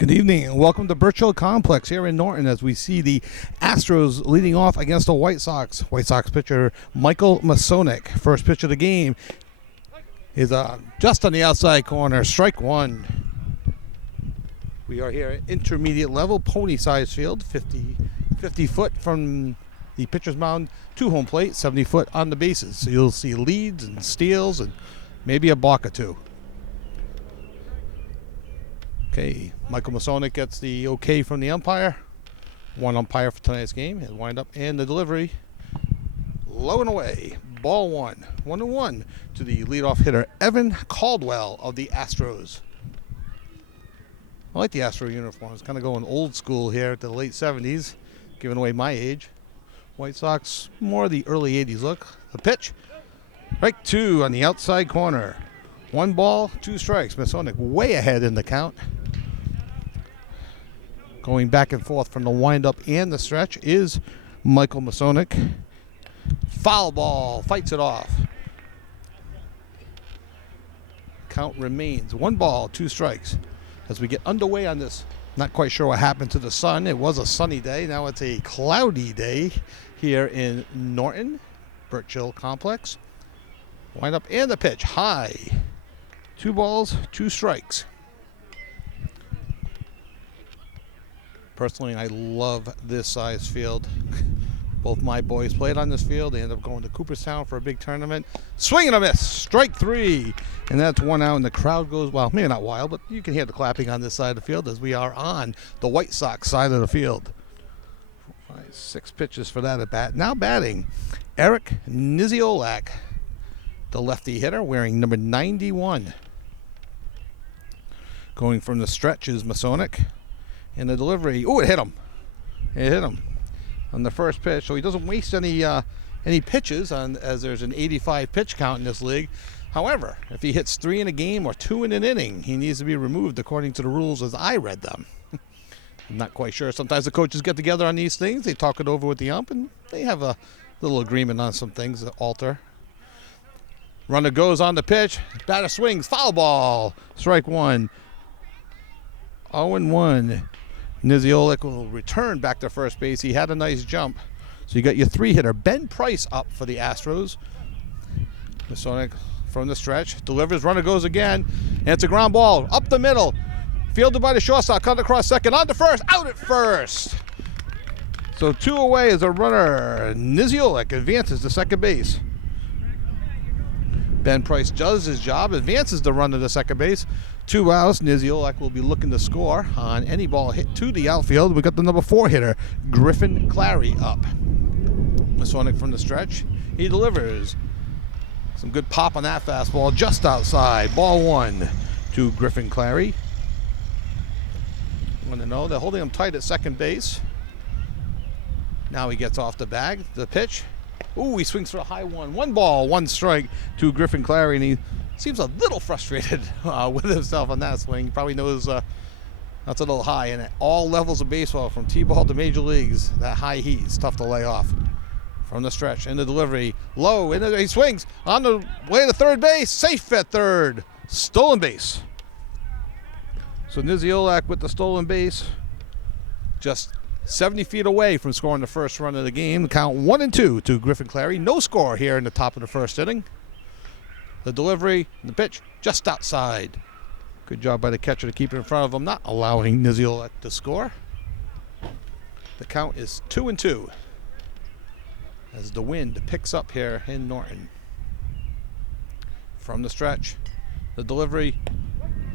Good evening and welcome to Birchill Complex here in Norton as we see the Astros leading off against the White Sox. White Sox pitcher Michael Masonic. First pitch of the game is just on the outside corner, strike one. We are here at intermediate level, pony-sized field, 50 foot from the pitcher's mound to home plate, 70 foot on the bases. So you'll see leads and steals and maybe a balk or two. Okay, Michael Masonic gets the okay from the umpire. One umpire for tonight's game. His windup and the delivery. Low and away. Ball one. 1-1 to the leadoff hitter, Evan Caldwell of the Astros. I like the Astro uniforms. Kind of going old school here at the late 70s, giving away my age. White Sox, more the early 80s look. The pitch. Strike two on the outside corner. 1 ball, 2 strikes. Masonic way ahead in the count. Going back and forth from the windup and the stretch is Michael Masonic. Foul ball, fights it off. Count remains 1 ball, 2 strikes. As we get underway on this, not quite sure what happened to the sun. It was a sunny day. Now it's a cloudy day here in Norton, Birchill Complex. Windup and the pitch, high. 2 balls, 2 strikes. Personally, I love this size field. Both my boys played on this field. They ended up going to Cooperstown for a big tournament. Swing and a miss. Strike 3. And that's 1 out, and the crowd goes, well, maybe not wild, but you can hear the clapping on this side of the field as we are on the White Sox side of the field. 6 pitches for that at bat. Now batting, Eric Niziolak, the lefty hitter, wearing number 91. Going from the stretch is Masonic. And the delivery, it hit him. It hit him on the first pitch. So he doesn't waste any pitches as there's an 85 pitch count in this league. However, if he hits 3 in a game or 2 in an inning, he needs to be removed according to the rules as I read them. I'm not quite sure. Sometimes the coaches get together on these things. They talk it over with the ump, and they have a little agreement on some things that alter. Runner goes on the pitch. Batter swings. Foul ball. Strike 1. 0-1. Niziolak will return back to first base. He had a nice jump. So you got your 3-hitter, Ben Price, up for the Astros. Masonic from the stretch. Delivers. Runner goes again. And it's a ground ball. Up the middle. Fielded by the shortstop. Cut across second. On to first. Out at first. So 2 away as a runner. Niziolak advances to second base. Ben Price does his job, advances the runner to second base. 2 outs. Niziolak will be looking to score on any ball hit to the outfield. We got the number 4 hitter, Griffin Clary, up. Masonic from the stretch. He delivers. Some good pop on that fastball just outside. Ball 1 to Griffin Clary. 1-0. They're holding him tight at second base. Now he gets off the bag. The pitch. Ooh, he swings for a high one. 1 ball, 1 strike to Griffin Clary, and he seems a little frustrated with himself on that swing. He probably knows that's a little high, and at all levels of baseball, from T-ball to major leagues, that high heat is tough to lay off. From the stretch, in the delivery, low, and he swings on the way to third base, safe at third, stolen base. So Niziolak with the stolen base, just 70 feet away from scoring the first run of the game. Count 1-2 to Griffin Clary. No score here in the top of the first inning. The delivery, the pitch, just outside. Good job by the catcher to keep it in front of him, not allowing Niziolak to score. The count is 2-2 as the wind picks up here in Norton. From the stretch, the delivery.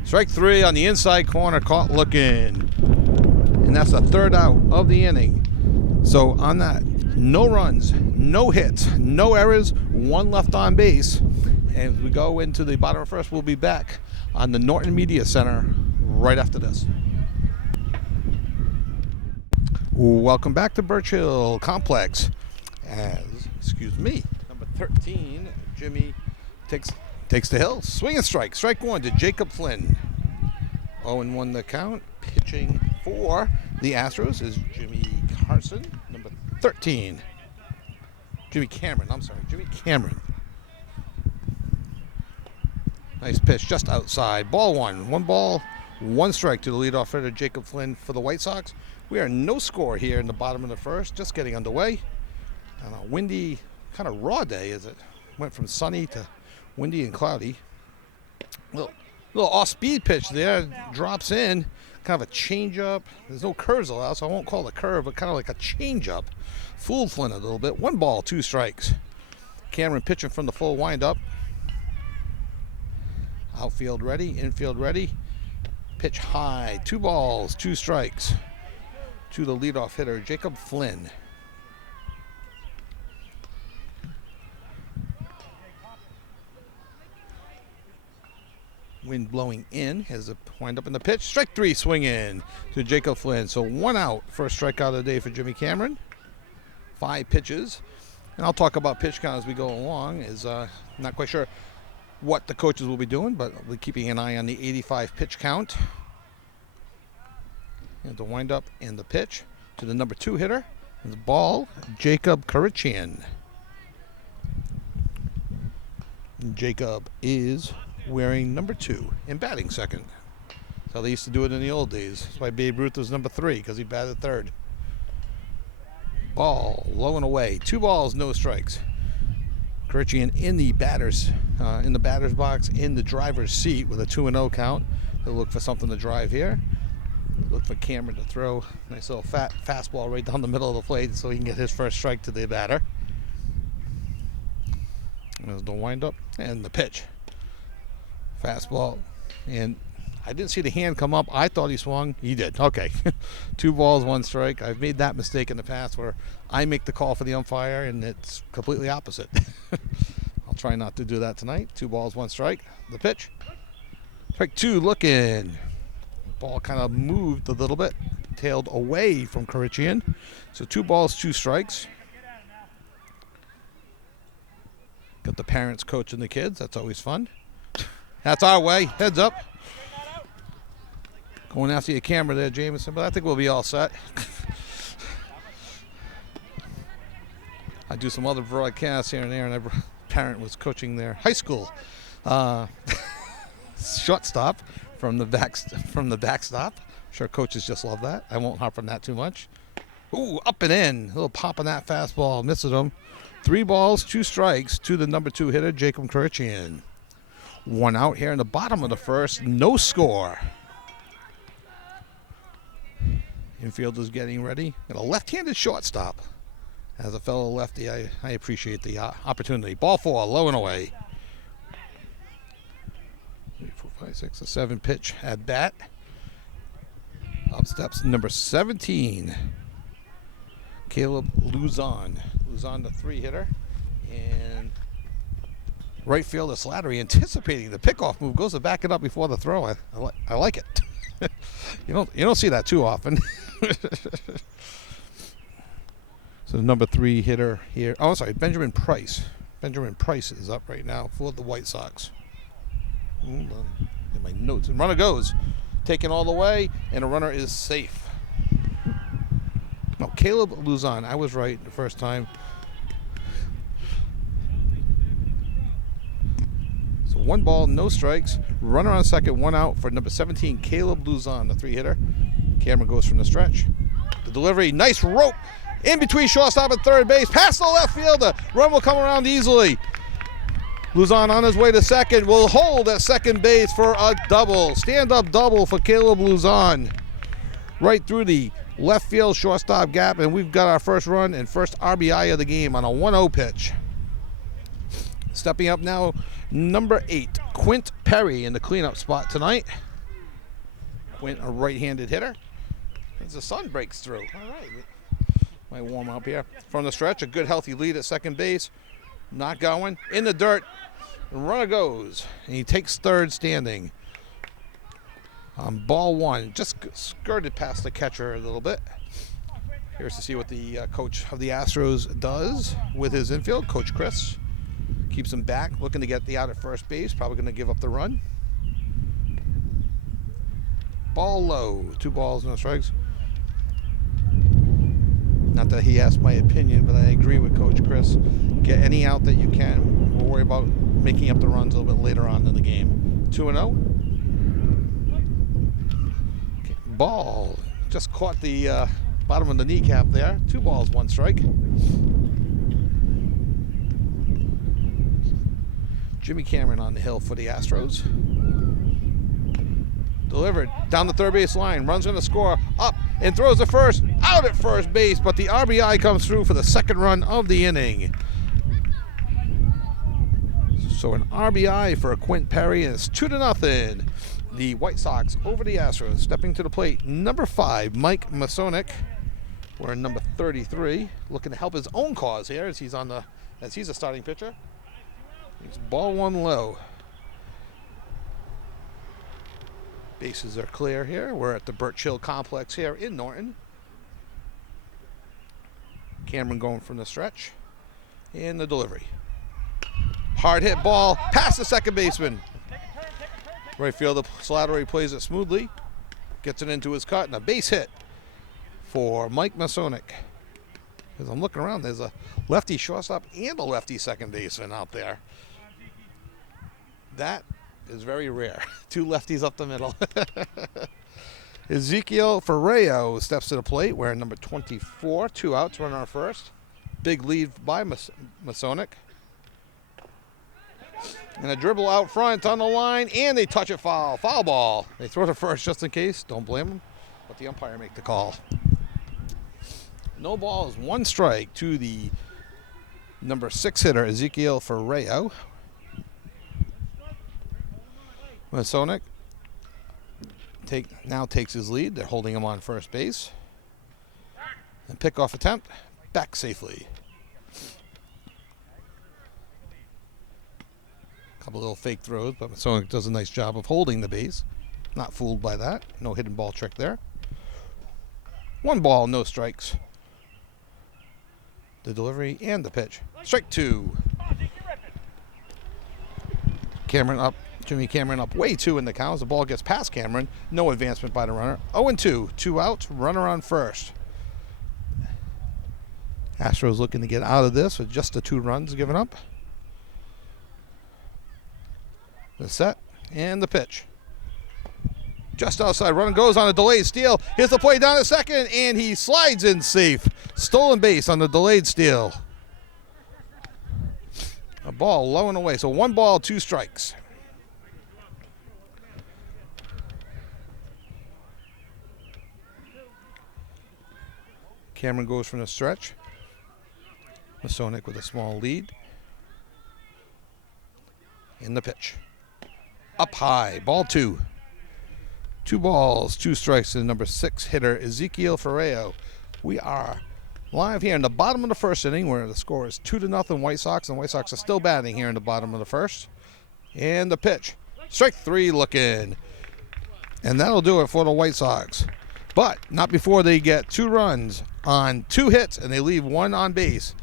Strike 3 on the inside corner, caught looking. And that's the 3rd out of the inning. So on that, no runs, no hits, no errors, 1 left on base. And as we go into the bottom of first, we'll be back on the Norton Media Center right after this. Welcome back to Birchill Complex. Number 13, Jimmy takes the hill. Swing and strike. Strike 1 to Jacob Flynn. 0-1 the count. Pitching for the Astros is Jimmy Carson, number 13. Jimmy Cameron. Nice pitch just outside. Ball 1. 1 ball, 1 strike to the leadoff hitter, Jacob Flynn, for the White Sox. We are no score here in the bottom of the first, just getting underway. On a windy, kind of raw day as it went from sunny to windy and cloudy. Little off-speed pitch there, drops in, kind of a change-up. There's no curves allowed, so I won't call it a curve, but kind of like a change-up. Fooled Flynn a little bit. 1 ball, 2 strikes. Cameron pitching from the full wind-up. Outfield ready, infield ready. Pitch high, 2 balls, 2 strikes to the leadoff hitter, Jacob Flynn. Wind blowing in as the wind up in the pitch. Strike 3 swing in to Jacob Flynn. So 1 out, first strikeout of the day for Jimmy Cameron. 5 pitches. And I'll talk about pitch count as we go along. Not quite sure what the coaches will be doing, but I'll be keeping an eye on the 85 pitch count. And the wind up and the pitch to the number 2 hitter. And the ball, Jacob Kurichian. Jacob is wearing number 2 and batting second. That's how they used to do it in the old days. That's why Babe Ruth was number 3, because he batted third. Ball low and away. 2 balls, no strikes. Kurichian in the batter's box, in the driver's seat with a 2-0 count. They'll look for something to drive here. Look for Cameron to throw a nice little fastball right down the middle of the plate so he can get his first strike to the batter. There's the windup and the pitch. Fastball. And I didn't see the hand come up. I thought he swung. He did. Okay. 2 balls, 1 strike. I've made that mistake in the past where I make the call for the umpire and it's completely opposite. I'll try not to do that tonight. 2 balls, 1 strike. The pitch. Strike 2 looking. Ball kind of moved a little bit. Tailed away from Kurichian. So 2 balls, 2 strikes. Got the parents coaching the kids. That's always fun. That's our way. Heads up. Going after your camera there, Jameson, but I think we'll be all set. I do some other broadcasts here and there, and every parent was coaching their high school shortstop from the backstop. I'm sure coaches just love that. I won't harp on that too much. Ooh, up and in. A little pop on that fastball. Misses him. 3 balls, 2 strikes to the number 2 hitter, Jacob Kurichian. 1 out here in the bottom of the first. No score. Infielders getting ready. And a left-handed shortstop. As a fellow lefty, I appreciate the opportunity. Ball 4, low and away. 3, 4, 5, 6, or 7 pitch at bat. Up steps number 17. Caleb Luzon. Luzon, the 3 hitter. And right fielder Slattery anticipating the pickoff move. Goes to back it up before the throw. I like it. You don't see that too often. So the number 3 hitter here. Oh, I'm sorry, Benjamin Price. Benjamin Price is up right now for the White Sox. In my notes. And runner goes. Taken all the way, and a runner is safe. No, Caleb Luzon. I was right the first time. So 1 ball, no strikes. Runner on second, 1 out for number 17, Caleb Luzon, the 3 hitter. Cameron goes from the stretch. The delivery, nice rope. In between shortstop and third base. Past the left fielder. Run will come around easily. Luzon on his way to second. Will hold at second base for a double. Stand-up double for Caleb Luzon. Right through the left field shortstop gap. And we've got our first run and first RBI of the game on a 1-0 pitch. Stepping up now, number 8, Quint Perry in the cleanup spot tonight. Quint, a right-handed hitter. As the sun breaks through. All right. Might warm up here. From the stretch, a good healthy lead at second base. Not going. In the dirt. The runner goes. And he takes third standing. Ball 1. Just skirted past the catcher a little bit. Here's to see what the coach of the Astros does with his infield, Coach Chris. Keeps him back, looking to get the out at first base. Probably going to give up the run. Ball low. 2 balls, no strikes. Not that he asked my opinion, but I agree with Coach Chris. Get any out that you can. We'll worry about making up the runs a little bit later on in the game. 2-0. Ball just caught the bottom of the kneecap there. 2 balls, 1 strike. Jimmy Cameron on the hill for the Astros. Delivered down the third base line, runs in the score, up and throws the first, out at first base, but the RBI comes through for the second run of the inning. So an RBI for Quint Perry, and it's 2-0. The White Sox over the Astros. Stepping to the plate, number 5, Mike Masonic, wearing number 33, looking to help his own cause here as he's a starting pitcher. It's ball 1 low. Bases are clear here. We're at the Birch Hill Complex here in Norton. Cameron going from the stretch. And the delivery. Hard hit ball past the second baseman. Right fielder Slattery plays it smoothly. Gets it into his cut, and a base hit for Mike Masonic. As I'm looking around, there's a lefty shortstop and a lefty second baseman out there. That is very rare. 2 lefties up the middle. Ezekiel Ferreo steps to the plate wearing number 24. 2 outs, runner on first. Big lead by Masonic. And a dribble out front on the line, and they touch it foul. Foul ball. They throw to first just in case. Don't blame them. Let the umpire make the call. No balls, 1 strike to the number 6 hitter, Ezekiel Ferreo. Masonic now takes his lead. They're holding him on first base. And pickoff attempt, back safely. Couple little fake throws, but Masonic does a nice job of holding the base. Not fooled by that. No hidden ball trick there. 1 ball, no strikes. The delivery and the pitch. Strike 2. Cameron up. Jimmy Cameron up way 2 in the count. As the ball gets past Cameron. No advancement by the runner. 0-2. 2 outs. Runner on first. Astros looking to get out of this with just the 2 runs given up. The set and the pitch. Just outside. Runner goes on a delayed steal. Here's the play down to second, and he slides in safe. Stolen base on the delayed steal. A ball low and away. So 1 ball, 2 strikes. Cameron goes from the stretch. Masonic with a small lead. In the pitch. Up high. Ball 2. 2 balls, 2 strikes to the number 6 hitter, Ezekiel Ferreo. We are live here in the bottom of the first inning where the score is 2-0 White Sox, and White Sox are still batting here in the bottom of the first. And the pitch. Strike 3 looking. And that'll do it for the White Sox. But not before they get 2 runs on 2 hits and they leave 1 on base.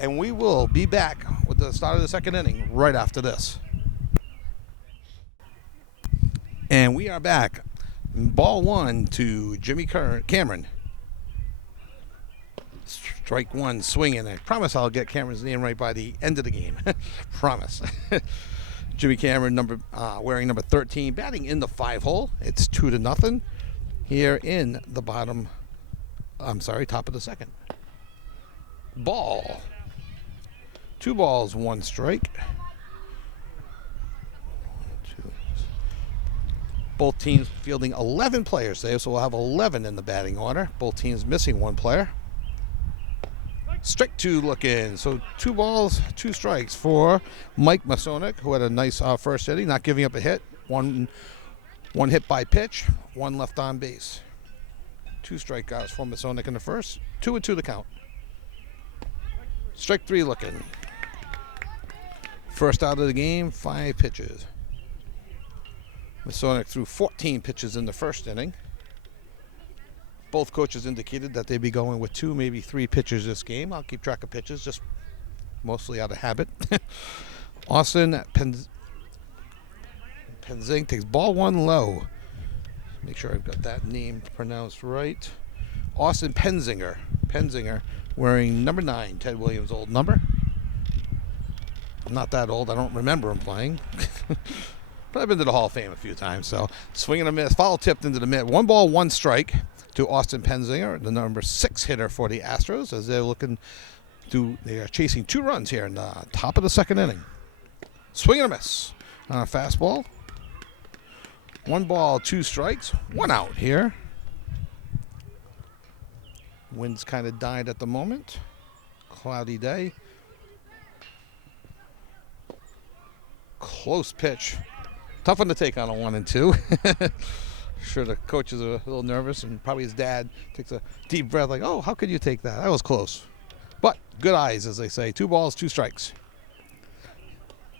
And we will be back with the start of the second inning right after this. And we are back. Ball 1 to Jimmy Cameron. Strike 1 swinging. I promise I'll get Cameron's name right by the end of the game. Promise. Jimmy Cameron wearing number 13, batting in the 5 hole. It's 2-0 here in the top of the second. Ball. 2 balls, 1 strike. Both teams fielding 11 players today, so we'll have 11 in the batting order. Both teams missing 1 player. Strike 2 looking. So 2 balls, 2 strikes for Mike Masonic, who had a nice first inning, not giving up a hit. One hit by pitch, 1 left on base. 2 strikeouts for Masonic in the first. 2-2 the count. Strike 3 looking. First out of the game, 5 pitches. Masonic threw 14 pitches in the first inning. Both coaches indicated that they'd be going with 2, maybe 3 pitchers this game. I'll keep track of pitches, just mostly out of habit. Austin Penzing takes ball 1 low. Make sure I've got that name pronounced right. Austin Penzinger, wearing number 9, Ted Williams' old number. I'm not that old. I don't remember him playing. but I've been to the Hall of Fame a few times. So swing and a miss, foul tipped into the mid. 1 ball, 1 strike to Austin Penzinger, the number 6 hitter for the Astros, as they are chasing 2 runs here in the top of the 2nd inning. Swing and a miss on a fastball. 1 ball, 2 strikes, 1 out here. Wind's kind of died at the moment. Cloudy day. Close pitch. Tough one to take on a 1 and 2. Sure, the coach is a little nervous, and probably his dad takes a deep breath like, oh, how could you take that? That was close. But good eyes, as they say. 2 balls, 2 strikes.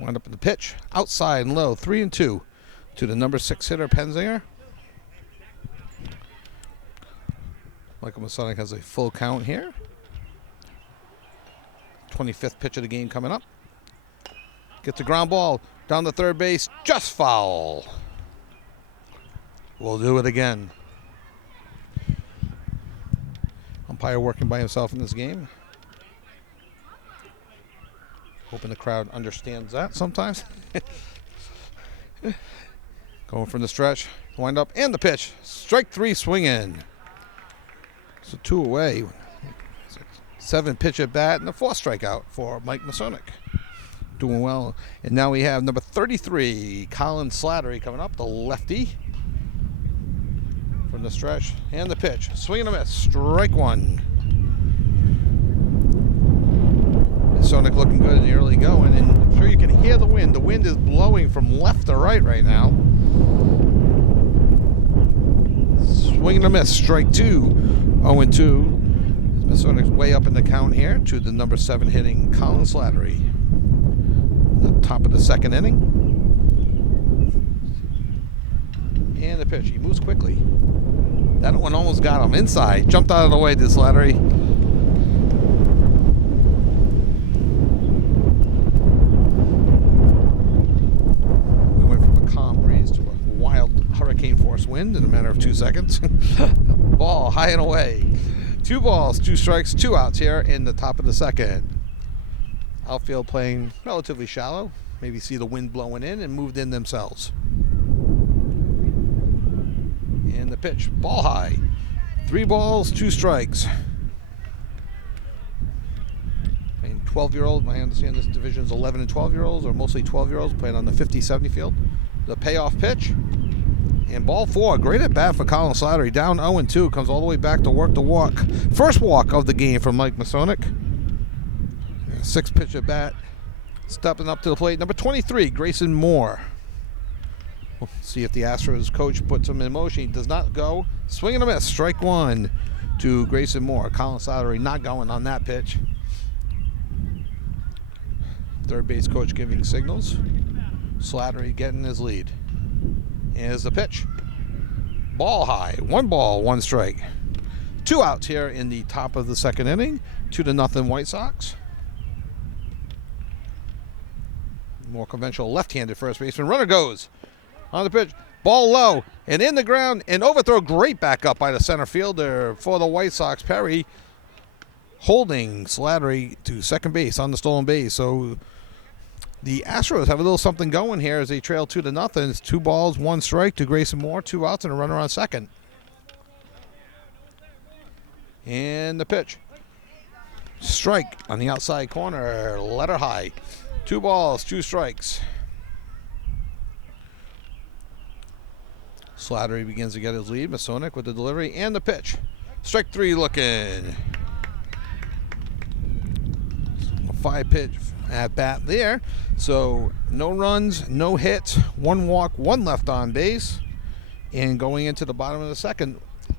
Wind up in the pitch. Outside and low. 3 and 2 to the number 6 hitter, Penzinger. Michael Masonic has a full count here. 25th pitch of the game coming up. Gets a ground ball down the third base. Just foul. We'll do it again. Umpire working by himself in this game. Hoping the crowd understands that sometimes. Going from the stretch. Wind up and the pitch. Strike 3 swinging. So 2 away. 7 pitch at bat and a 4th strikeout for Mike Masonic. Doing well. And now we have number 33, Colin Slattery, coming up, the lefty. From the stretch and the pitch. Swing and a miss. Strike 1. Masonic looking good in the early going, and I'm sure you can hear the wind. The wind is blowing from left to right now. Swing and a miss. Strike 2. 0 and 2. Masonic's way up in the count here to the number 7 hitting Colin Slattery. The top of the 2nd inning. And the pitch. He moves quickly. That one almost got him inside. Jumped out of the way, this Slattery. We went from a calm breeze to a wild hurricane force wind in a matter of 2 seconds. Ball high and away. 2 balls, 2 strikes, 2 outs here in the top of the 2nd. Outfield playing relatively shallow. Maybe see the wind blowing in and moved in themselves. And the pitch, ball high. 3 balls, 2 strikes. Playing 12-year-olds. I understand this division is 11 and 12-year-olds, or mostly 12-year-olds playing on the 50-70 field. The payoff pitch. And ball 4, great at bat for Colin Slattery. Down 0 and 2, comes all the way back to work the walk. First walk of the game from Mike Masonic. 6th pitch at bat. Stepping up to the plate, number 23, Grayson Moore. We'll see if the Astros coach puts him in motion. He does not go. Swing and a miss. Strike 1 to Grayson Moore. Colin Slattery not going on that pitch. Third base coach giving signals. Slattery getting his lead. Here's the pitch. Ball high. 1 ball, 1 strike. 2 outs here in the top of the 2nd inning. 2-0 White Sox. More conventional left-handed first baseman. Runner goes on the pitch. Ball low and in the ground. And overthrow. Great backup by the center fielder for the White Sox. Perry holding Slattery to 2nd base on the stolen base. So the Astros have a little something going here as they trail 2-0. It's 2 balls, 1 strike to Grayson Moore, 2 outs, and a runner on 2nd. And the pitch. Strike on the outside corner, letter high. 2 balls, 2 strikes. Slattery begins to get his lead. Masonic with the delivery and the pitch. Strike 3 looking. A 5 pitch at bat there. So no runs, no hits, 1 walk, 1 left on base. And going into the bottom of the 2nd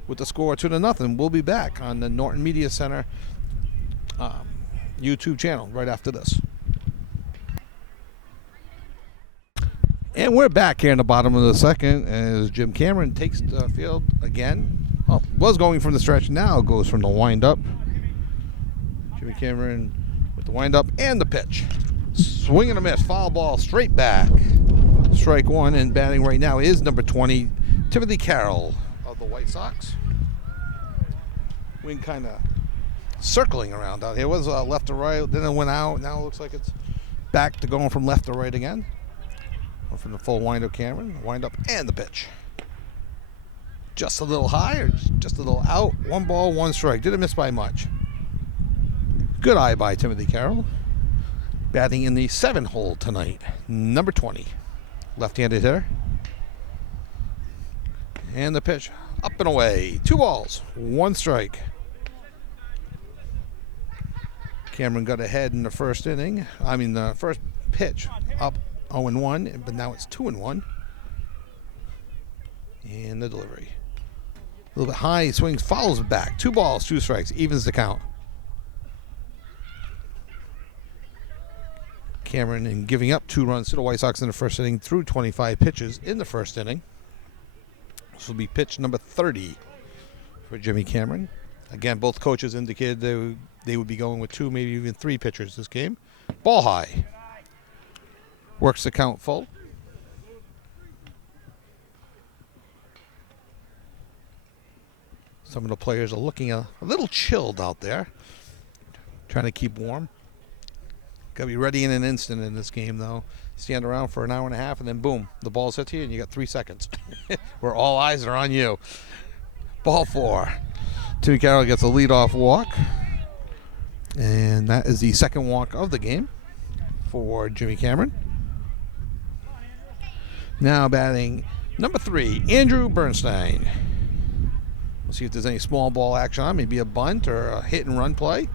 with the score 2-0. We'll be back on the Norton Media Center YouTube channel right after this. And we're back here in the bottom of the 2nd as Jim Cameron takes the field again. Well, was going from the stretch, now goes from the windup. Jimmy Cameron with the windup and the pitch. Swing and a miss, foul ball straight back. Strike 1, and batting right now is number 20, Timothy Carroll of the White Sox. Wind kind of circling around out here. It was left to right, then it went out. Now it looks like it's back to going from left to right again. From the full windup, Cameron. Windup and the pitch. Just a little high or just a little out. 1 ball, 1 strike. Didn't miss by much. Good eye by Timothy Carroll. Batting in the 7-hole tonight. Number 20. Left-handed hitter. And the pitch up and away. 2 balls, 1 strike. Cameron got ahead in the first inning. The first pitch up 0-1, but now it's 2-1. And the delivery. A little bit high, he swings, follows it back. 2 balls, 2 strikes, evens the count. Cameron in giving up 2 runs to the White Sox in the first inning through 25 pitches in the first inning. This will be pitch number 30 for Jimmy Cameron. Again, both coaches indicated they would be going with 2, maybe even 3 pitchers this game. Ball high. Works the count full. Some of the players are looking a little chilled out there. Trying to keep warm. Got to be ready in an instant in this game, though. Stand around for an hour and a half, and then boom, the ball's hit to you, and you got 3 seconds. Where all eyes are on you. Ball 4. Timmy Carroll gets a leadoff walk. And that is the second walk of the game for Jimmy Cameron. Now batting number 3, Andrew Bernstein. We'll see if there's any small ball action on, maybe a bunt or a hit and run play.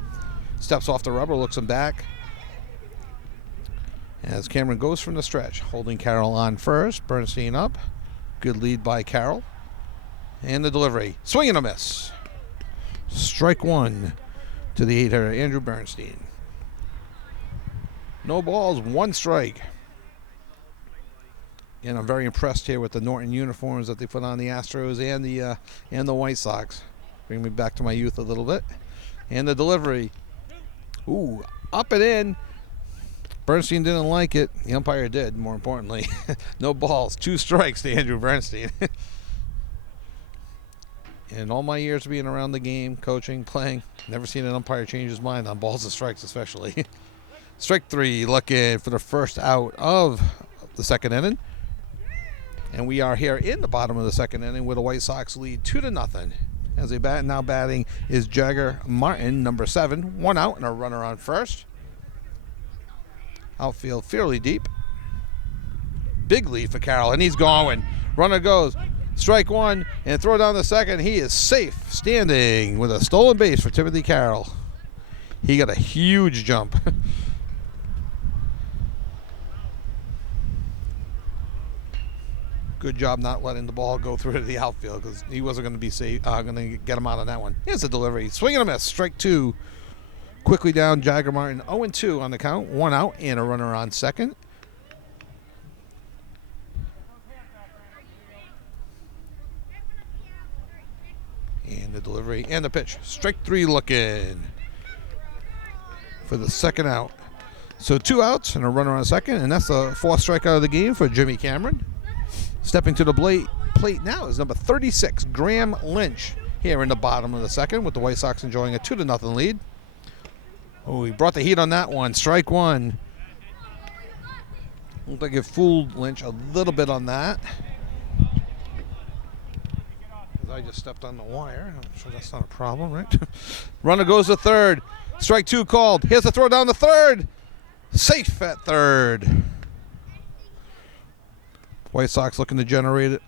Steps off the rubber, looks him back. As Cameron goes from the stretch, holding Carroll on first, Bernstein up. Good lead by Carroll. And the delivery, swing and a miss. Strike 1 to the 8-hitter, Andrew Bernstein. No balls, 1 strike. And I'm very impressed here with the Norton uniforms that they put on the Astros and the White Sox. Bring me back to my youth a little bit. And the delivery. Ooh, up and in. Bernstein didn't like it. The umpire did, more importantly. No balls, 2 strikes to Andrew Bernstein. In all my years of being around the game, coaching, playing, never seen an umpire change his mind on balls and strikes especially. Strike 3, looking for the first out of the second inning. And we are here in the bottom of the second inning with the White Sox lead 2-0. As they bat, now batting is Jagger Martin, number 7. 1 out and a runner on first. Outfield fairly deep. Big lead for Carroll, and he's going. Runner goes. Strike 1 and throw down the second. He is safe, standing with a stolen base for Timothy Carroll. He got a huge jump. Good job not letting the ball go through to the outfield because he wasn't going to be safe. Going to get him out on that one. Here's the delivery. Swing and a miss. Strike 2. Quickly down, Jagger Martin 0-2 on the count. 1 out and a runner on second. And the delivery and the pitch. Strike 3 looking for the second out. So 2 outs and a runner on second, and that's the 4th strikeout of the game for Jimmy Cameron. Stepping to the plate now is number 36, Graham Lynch, here in the bottom of the second with the White Sox enjoying a 2-0 lead. Oh, he brought the heat on that one. Strike 1. Looked like it fooled Lynch a little bit on that. I just stepped on the wire. I'm sure that's not a problem, right? Runner goes to third. Strike 2 called. Here's the throw down the third. Safe at third. White Sox looking to generate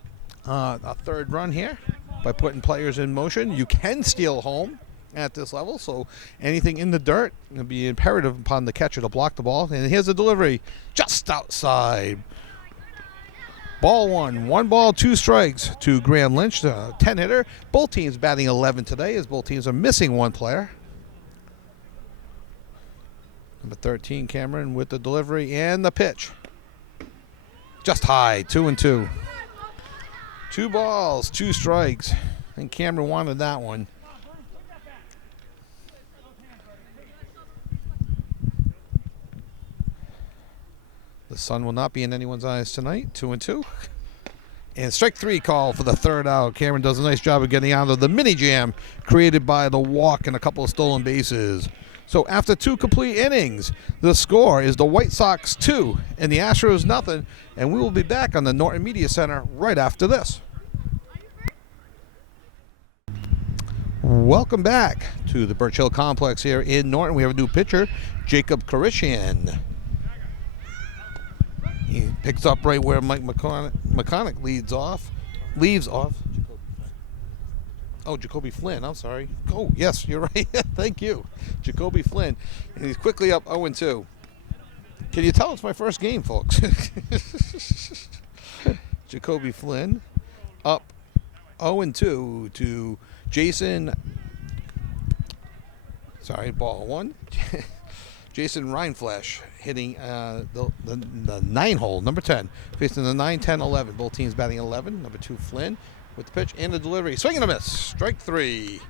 a third run here by putting players in motion. You can steal home at this level, so anything in the dirt, it'll be imperative upon the catcher to block the ball. And here's the delivery, just outside. Ball 1. 1 ball, 2 strikes to Graham Lynch, the 10-hitter. Both teams batting 11 today as both teams are missing 1 player. Number 13, Cameron, with the delivery and the pitch. Just high, 2-2. 2 balls, 2 strikes. And Cameron wanted that one. The sun will not be in anyone's eyes tonight, 2-2. And strike 3 call for the third out. Cameron does a nice job of getting out of the mini jam created by the walk and a couple of stolen bases. So after 2 complete innings, the score is the White Sox 2 and the Astros nothing. And we will be back on the Norton Media Center right after this. Welcome back to the Birch Hill Complex here in Norton. We have a new pitcher, Jacob Karishian. He picks up right where Mike McConaughey leaves off. Oh, Jacoby Flynn, I'm sorry. Oh, yes, you're right. Thank you. Jacoby Flynn. And he's quickly up 0-2. Can you tell it's my first game, folks? Jacoby Flynn up 0-2 to Jason. Sorry, ball 1. Jason Reinflesh hitting the 9 hole, number 10. Facing the 9, 10, 11. Both teams batting 11. Number 2, Flynn. With the pitch and the delivery. Swing and a miss. Strike 3.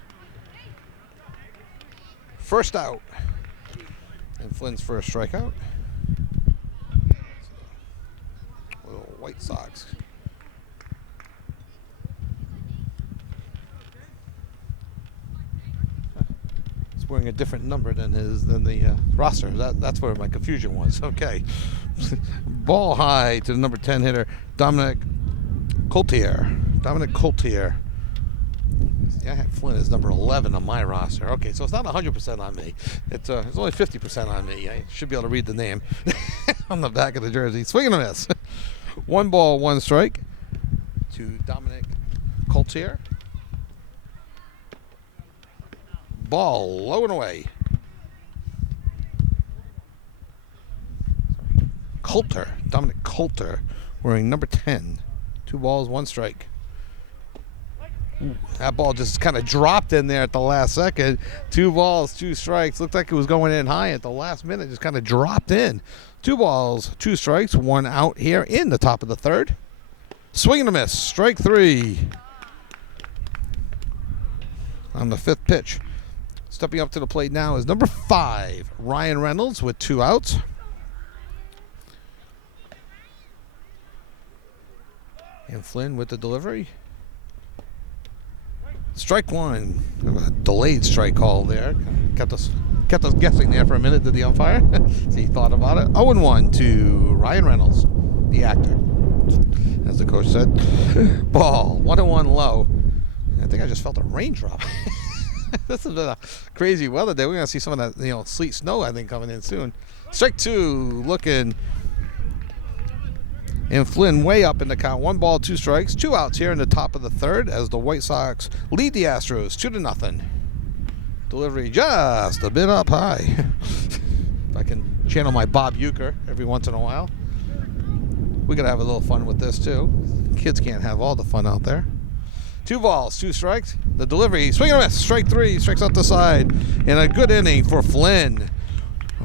First out. And Flynn's first strikeout. Little White Sox. He's wearing a different number than the roster. That's where my confusion was. Okay. Ball high to the number 10 hitter, Dominic Coultier. Yeah, I had Flynn as number 11 on my roster. Okay, so it's not 100% on me. It's only 50% on me. I should be able to read the name on the back of the jersey. Swing and a miss. 1 ball, 1 strike to Dominic Coultier. Ball low and away. Dominic Coulter, wearing number 10. 2 balls, 1 strike. Ooh, that ball just kind of dropped in there at the last second. 2 balls, 2 strikes. Looked like it was going in high at the last minute. Just kind of dropped in. 2 balls, 2 strikes. 1 out here in the top of the 3rd. Swing and a miss. Strike 3. On the 5th pitch. Stepping up to the plate now is number 5, Ryan Reynolds, with 2 outs. And Flynn with the delivery. Strike 1. A delayed strike call there. Kept us guessing there for a minute, did the umpire. So he thought about it. 0-1 to Ryan Reynolds, the actor. As the coach said. Ball. 1-1 low. I think I just felt a raindrop. This has been a crazy weather day. We're going to see some of that, sleet, snow, I think, coming in soon. Strike 2. Looking. And Flynn way up in the count. 1 ball, 2 strikes. 2 outs here in the top of the 3rd as the White Sox lead the Astros 2-0. Delivery just a bit up high. If I can channel my Bob Uecker every once in a while. We got to have a little fun with this too. Kids can't have all the fun out there. 2 balls, 2 strikes. The delivery, swing and a miss. Strike 3, strikes out the side. And a good inning for Flynn.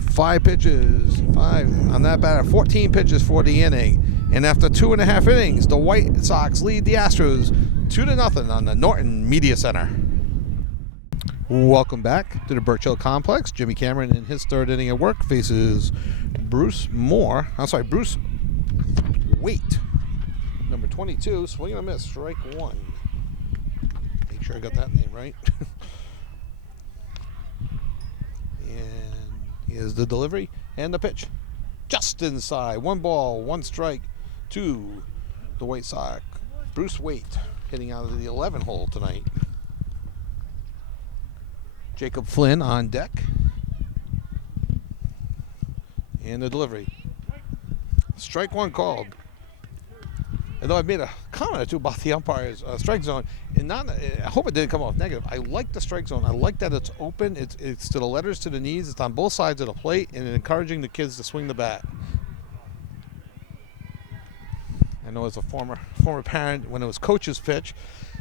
5 pitches, 5 on that batter. 14 pitches for the inning. And after 2.5 innings, the White Sox lead the Astros 2-0 on the Norton Media Center. Welcome back to the Birch Hill Complex. Jimmy Cameron in his 3rd inning of work faces Bruce Waite. Number 22, swing and a miss, strike 1. Make sure I got that name right. And here's the delivery and the pitch. Just inside. 1 ball, 1 strike to the White Sox. Bruce Waite hitting out of the 11 hole tonight. Jacob Flynn on deck. And the delivery. Strike 1 called. Although I've made a comment or two about the umpire's strike zone, and I hope it didn't come off negative. I like the strike zone. I like that it's open. It's to the letters to the knees. It's on both sides of the plate, and encouraging the kids to swing the bat. I know as a former parent, when it was coach's pitch,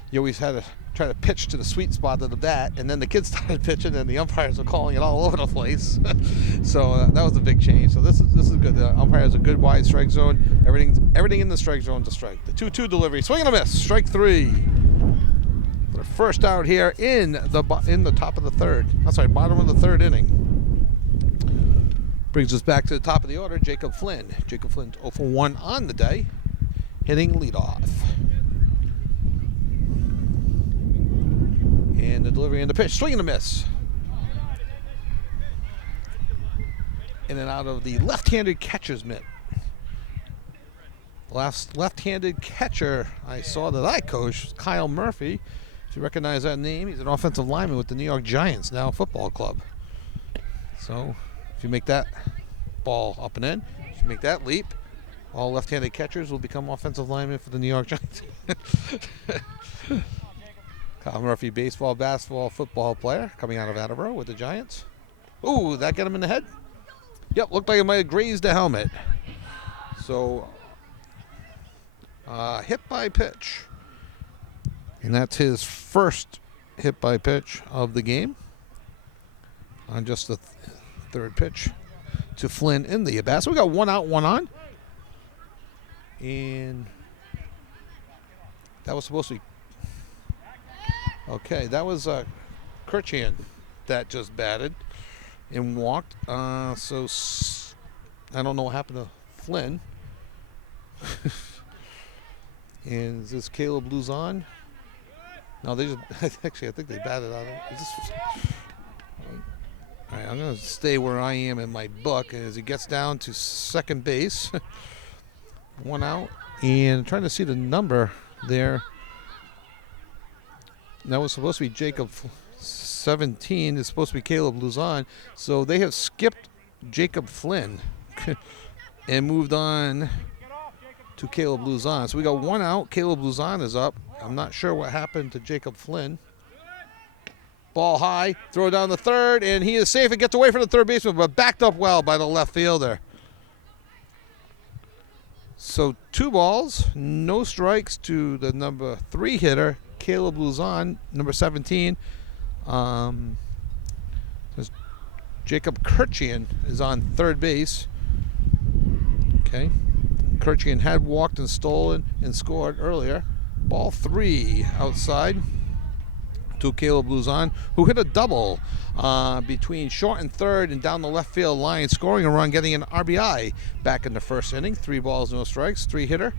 you always had to try to pitch to the sweet spot of the bat, and then the kids started pitching, and the umpires were calling it all over the place. So that was a big change. So this is good. The umpire has a good wide strike zone. Everything in the strike zone is a strike. The 2-2 delivery, swing and a miss, strike 3. The first out here in the top of the 3rd. I'm sorry, bottom of the 3rd inning. Brings us back to the top of the order, Jacob Flynn. Jacob Flynn's 0-for-1 on the day, hitting leadoff. And the delivery and the pitch, swing and a miss. in and out of the left-handed catcher's mitt. Last left-handed catcher I saw that I coached was Kyle Murphy. If you recognize that name, he's an offensive lineman with the New York Giants, now a football club. So if you make that ball up and in, if you make that leap, all left-handed catchers will become offensive linemen for the New York Giants. Kyle Murphy, baseball, basketball, football player coming out of Attleboro with the Giants. Ooh, that got him in the head? Yep, looked like it might have grazed the helmet. So, hit by pitch. And that's his first hit by pitch of the game. On just the third pitch to Flynn in the at-bat. So we got 1 out, 1 on. And that was supposed to be... Okay, that was Kirchian that just batted and walked. So I don't know what happened to Flynn. And is this Caleb Luzon? No, they just actually I think they batted out. All right, I'm going to stay where I am in my book as he gets down to second base. 1 out, and trying to see the number there. That was supposed to be Jacob 17. It's supposed to be Caleb Luzon. So they have skipped Jacob Flynn and moved on to Caleb Luzon. So we got 1 out. Caleb Luzon is up. I'm not sure what happened to Jacob Flynn. Ball high, throw down the third, and he is safe. It gets away from the third baseman, but backed up well by the left fielder. So 2 balls, no strikes to the number 3 hitter, Caleb Luzon, number 17. Jacob Kirchian is on third base. Okay. Kirchian had walked and stolen and scored earlier. Ball 3 outside to Caleb Luzon, who hit a double between short and third and down the left field line, scoring a run, getting an RBI back in the first inning. 3 balls, no strikes, 3 hitter.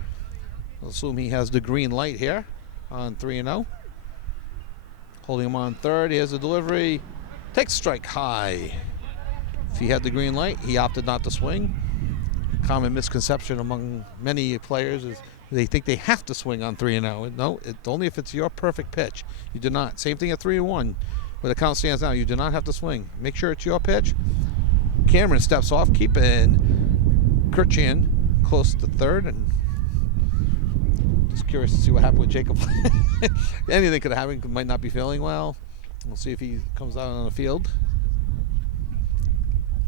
I'll assume he has the green light here on 3-0. Holding him on third. Here's the delivery. Takes strike high. If he had the green light, he opted not to swing. Common misconception among many players is they think they have to swing on 3-0. No, it's only if it's your perfect pitch. You do not. Same thing at 3-1. Where the count stands now, you do not have to swing. Make sure it's your pitch. Cameron steps off, keeping Kirchian close to third, and just curious to see what happened with Jacob. Anything could have happened. Might not be feeling well. We'll see if he comes out on the field.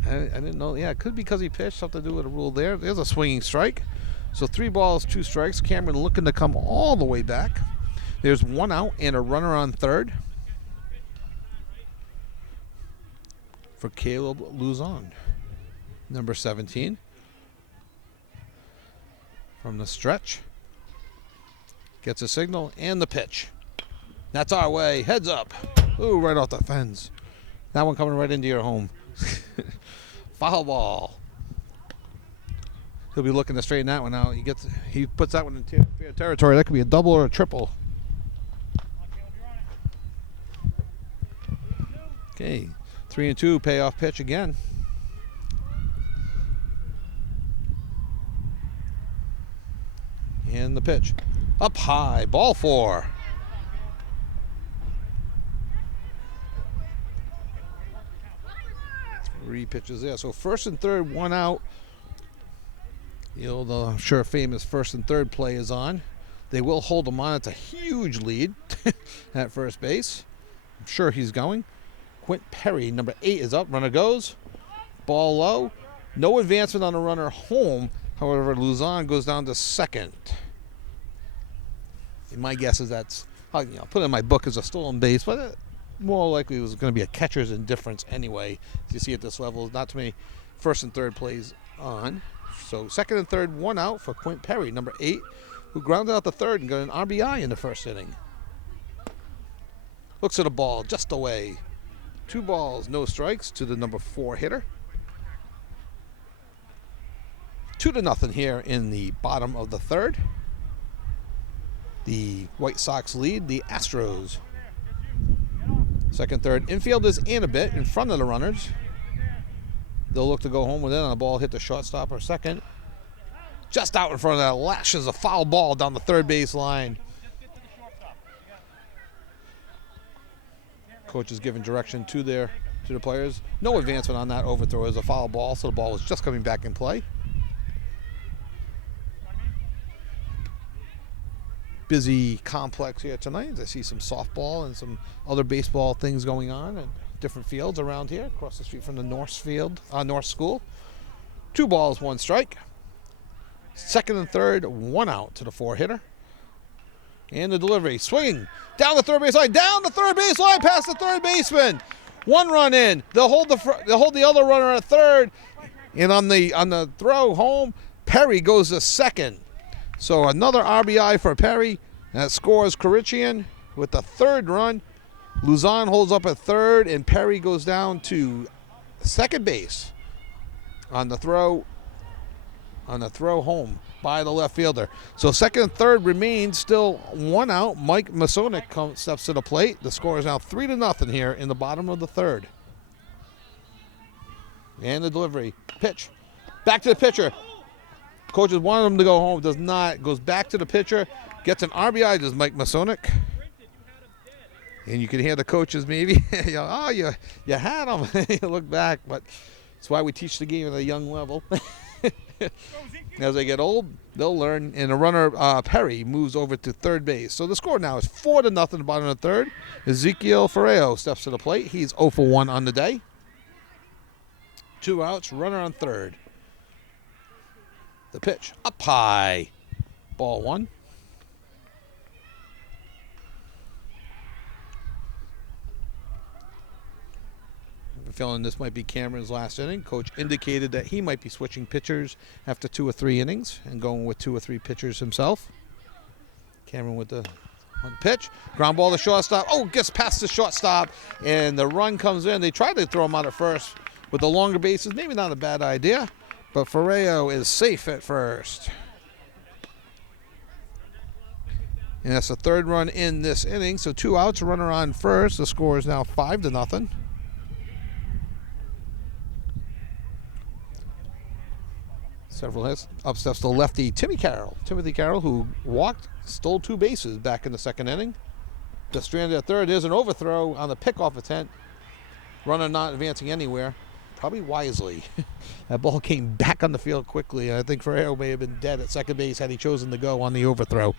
I didn't know. Yeah, it could be because he pitched. Something to do with a rule there. There's a swinging strike. So 3 balls, 2 strikes. Cameron looking to come all the way back. There's 1 out and a runner on third for Caleb Luzon, number 17. From the stretch. Gets a signal and the pitch. That's our way. Heads up. Ooh, right off the fence. That one coming right into your home. Foul ball. He'll be looking to straighten that one out. He puts that one in fair territory. That could be a double or a triple. Okay, 3-2, payoff pitch again. And the pitch. Up high, ball 4. Three pitches there. So first and third, 1 out. The old, I'm sure, famous first and third play is on. They will hold him on. It's a huge lead at first base. I'm sure he's going. Quint Perry, number 8, is up. Runner goes. Ball low. No advancement on the runner home. However, Luzon goes down to second. And my guess is that's, I'll put it in my book as a stolen base, but more likely it was going to be a catcher's indifference anyway. As you see at this level, not too many first and third plays on. So second and third, 1 out for Quint Perry, number 8, who grounded out the third and got an RBI in the first inning. Looks at the ball just away. 2 balls, no strikes to the number 4 hitter. 2-0 here in the bottom of the third. The White Sox lead the Astros. Second, third, infielders in a bit in front of the runners. They'll look to go home with it, and the ball hit the shortstop or second. Just out in front of that, lashes a foul ball down the third base line. Coach is giving direction to the players. No advancement on that overthrow. It was a foul ball, so the ball was just coming back in play. Busy complex here tonight. I see some softball and some other baseball things going on and different fields around here, across the street from the North School. 2 balls, 1 strike. Second and third, 1 out to the 4-hitter. And the delivery, swinging down the third base line, past the third baseman. 1 run in. They'll hold the other runner at third, and on the throw home, Perry goes to second. So another RBI for Perry. That scores Corichian with the 3rd run. Luzon holds up at third, and Perry goes down to second base on the throw home by the left fielder. So second and third remains still 1 out. Mike Masonic steps to the plate. The score is now 3-0 here in the bottom of the 3rd. And the delivery. Pitch. Back to the pitcher. Coaches wanted him to go home. Does not. Goes back to the pitcher. Gets an RBI. Does Mike Masonic. And you can hear the coaches maybe. You had him. You look back. But that's why we teach the game at a young level. As they get old, they'll learn. And the runner, Perry, moves over to third base. So the score now is 4-0 in the bottom of the 3rd. Ezekiel Ferreo steps to the plate. He's 0 for 1 on the day. 2 outs, runner on third. The pitch, up high. Ball 1. I have a feeling this might be Cameron's last inning. Coach indicated that he might be switching pitchers after 2 or 3 innings and going with 2 or 3 pitchers himself. Cameron with the 1 pitch. Ground ball to shortstop. Oh, gets past the shortstop, and the run comes in. They tried to throw him out at first with the longer bases. Maybe not a bad idea, but Ferreo is safe at first. And that's the 3rd run in this inning. So 2 outs, a runner on first. The score is now 5-0. Several hits. Up steps the lefty, Timothy Carroll, who stole 2 bases back in the 2nd inning. Just stranded at third. There's an overthrow on the pickoff attempt. Runner not advancing anywhere. Probably wisely. That ball came back on the field quickly. I think Ferrero may have been dead at second base had he chosen to go on the overthrow.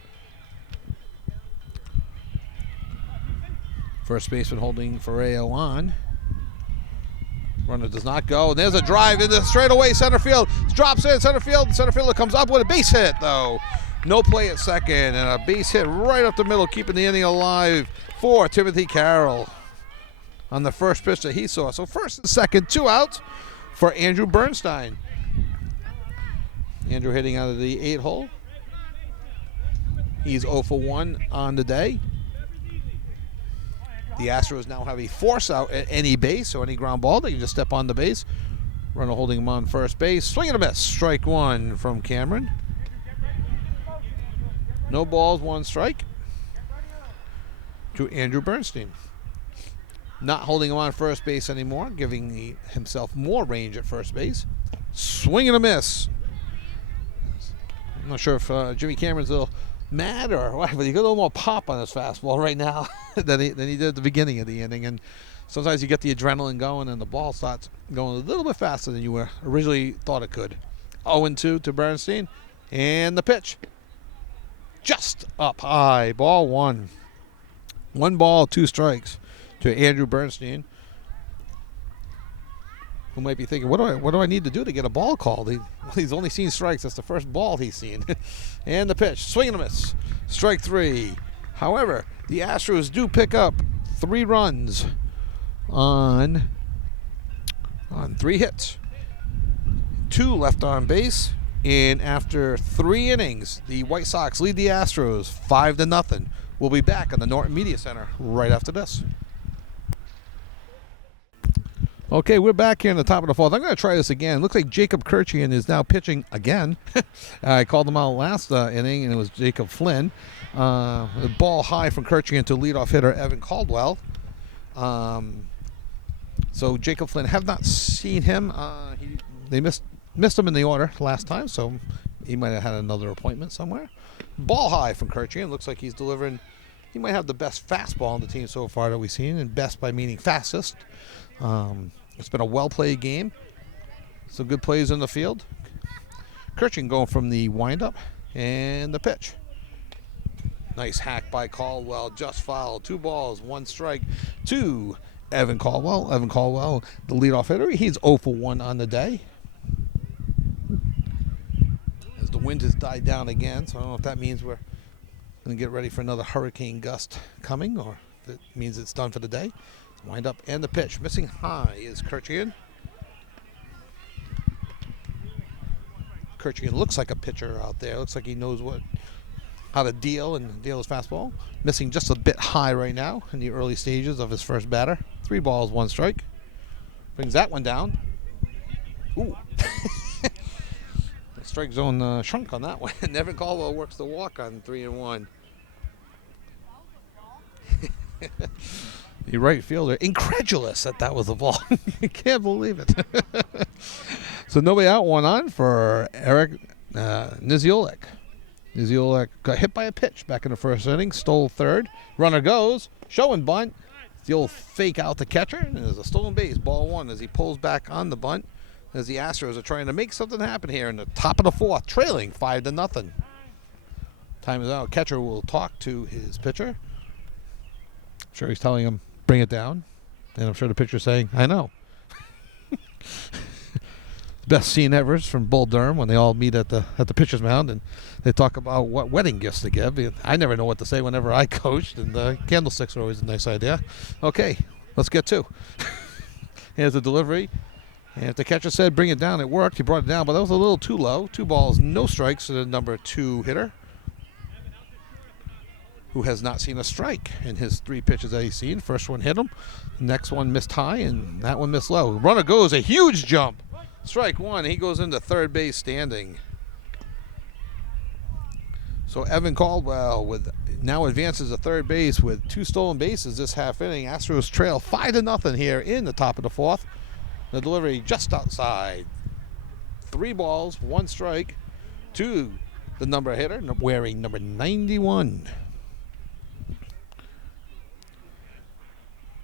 First baseman holding Ferreo on. Runner does not go. And there's a drive into straightaway center field. Drops in center field. Center fielder comes up with a base hit, though. No play at second, and a base hit right up the middle, keeping the inning alive for Timothy Carroll on the first pitch that he saw. So first and second, 2 outs for Andrew Bernstein. Andrew hitting out of the 8-hole. He's 0 for 1 on the day. The Astros now have a force out at any base, so any ground ball, they can just step on the base. Runner holding him on first base. Swing and a miss. Strike 1 from Cameron. No balls, 1 strike to Andrew Bernstein. Not holding him on first base anymore, giving himself more range at first base. Swing and a miss. I'm not sure if Jimmy Cameron's a little mad or what, but he got a little more pop on his fastball right now than he did at the beginning of the inning. And sometimes you get the adrenaline going and the ball starts going a little bit faster than you were originally thought it could. 0-2 to Bernstein. And the pitch. Just up high. Ball 1. 1 ball, 2 strikes to Andrew Bernstein, who might be thinking, what do I need to do to get a ball called? He's only seen strikes. That's the first ball he's seen. And the pitch, swing and a miss. Strike 3. However, the Astros do pick up 3 runs on 3 hits. 2 left on base. And after 3 innings, the White Sox lead the Astros 5-0. We'll be back on the Norton Media Center right after this. Okay, we're back here in the top of the 4th. I'm going to try this again. Looks like Jacob Kirchian is now pitching again. I called him out last inning, and it was Jacob Flynn. A ball high from Kirchian to leadoff hitter Evan Caldwell. So Jacob Flynn, have not seen him. They missed him in the order last time, so he might have had another appointment somewhere. Ball high from Kirchian. Looks like he's delivering. He might have the best fastball on the team so far that we've seen, and best by meaning fastest. It's been a well-played game. Some good plays in the field. Kirchian going from the windup and the pitch. Nice hack by Caldwell, just fouled. 2 balls, 1 strike to Evan Caldwell. Evan Caldwell, the leadoff hitter. He's 0 for 1 on the day. As the wind has died down again, so I don't know if that means we're going to get ready for another hurricane gust coming, or if it means it's done for the day. Wind up and the pitch. Missing high is Kirchian. Kirchian looks like a pitcher out there. Looks like he knows how to deal and deal his fastball. Missing just a bit high right now in the early stages of his first batter. 3 balls, 1 strike. Brings that one down. Ooh. The strike zone shrunk on that one. Evan Caldwell works the walk on 3-1. The right fielder, incredulous that was a ball. You can't believe it. So nobody out, 1 on for Eric Niziolek. Niziolek got hit by a pitch back in the first inning, stole third. Runner goes, showing bunt. The old fake out the catcher, and there's a stolen base, ball 1 as he pulls back on the bunt. As the Astros are trying to make something happen here in the top of the 4th, trailing 5-0. Time is out. Catcher will talk to his pitcher. I'm sure he's telling him, bring it down. And I'm sure the pitcher's saying, I know. Best scene ever is from Bull Durham when they all meet at the pitcher's mound and they talk about what wedding gifts to give. I never know what to say whenever I coached, and candlesticks are always a nice idea. Okay, let's get to. Here's the delivery. And if the catcher said bring it down, it worked. He brought it down, but that was a little too low. 2 balls, no strikes to the number 2 hitter, who has not seen a strike in his 3 pitches that he's seen. First one hit him. Next one missed high, and that one missed low. Runner goes, a huge jump. Strike 1. He goes into third base standing. So Evan Caldwell now advances to third base with 2 stolen bases this half inning. Astros trail 5-0 here in the top of the 4th. The delivery just outside. 3 balls, 1 strike to the number hitter wearing number 91.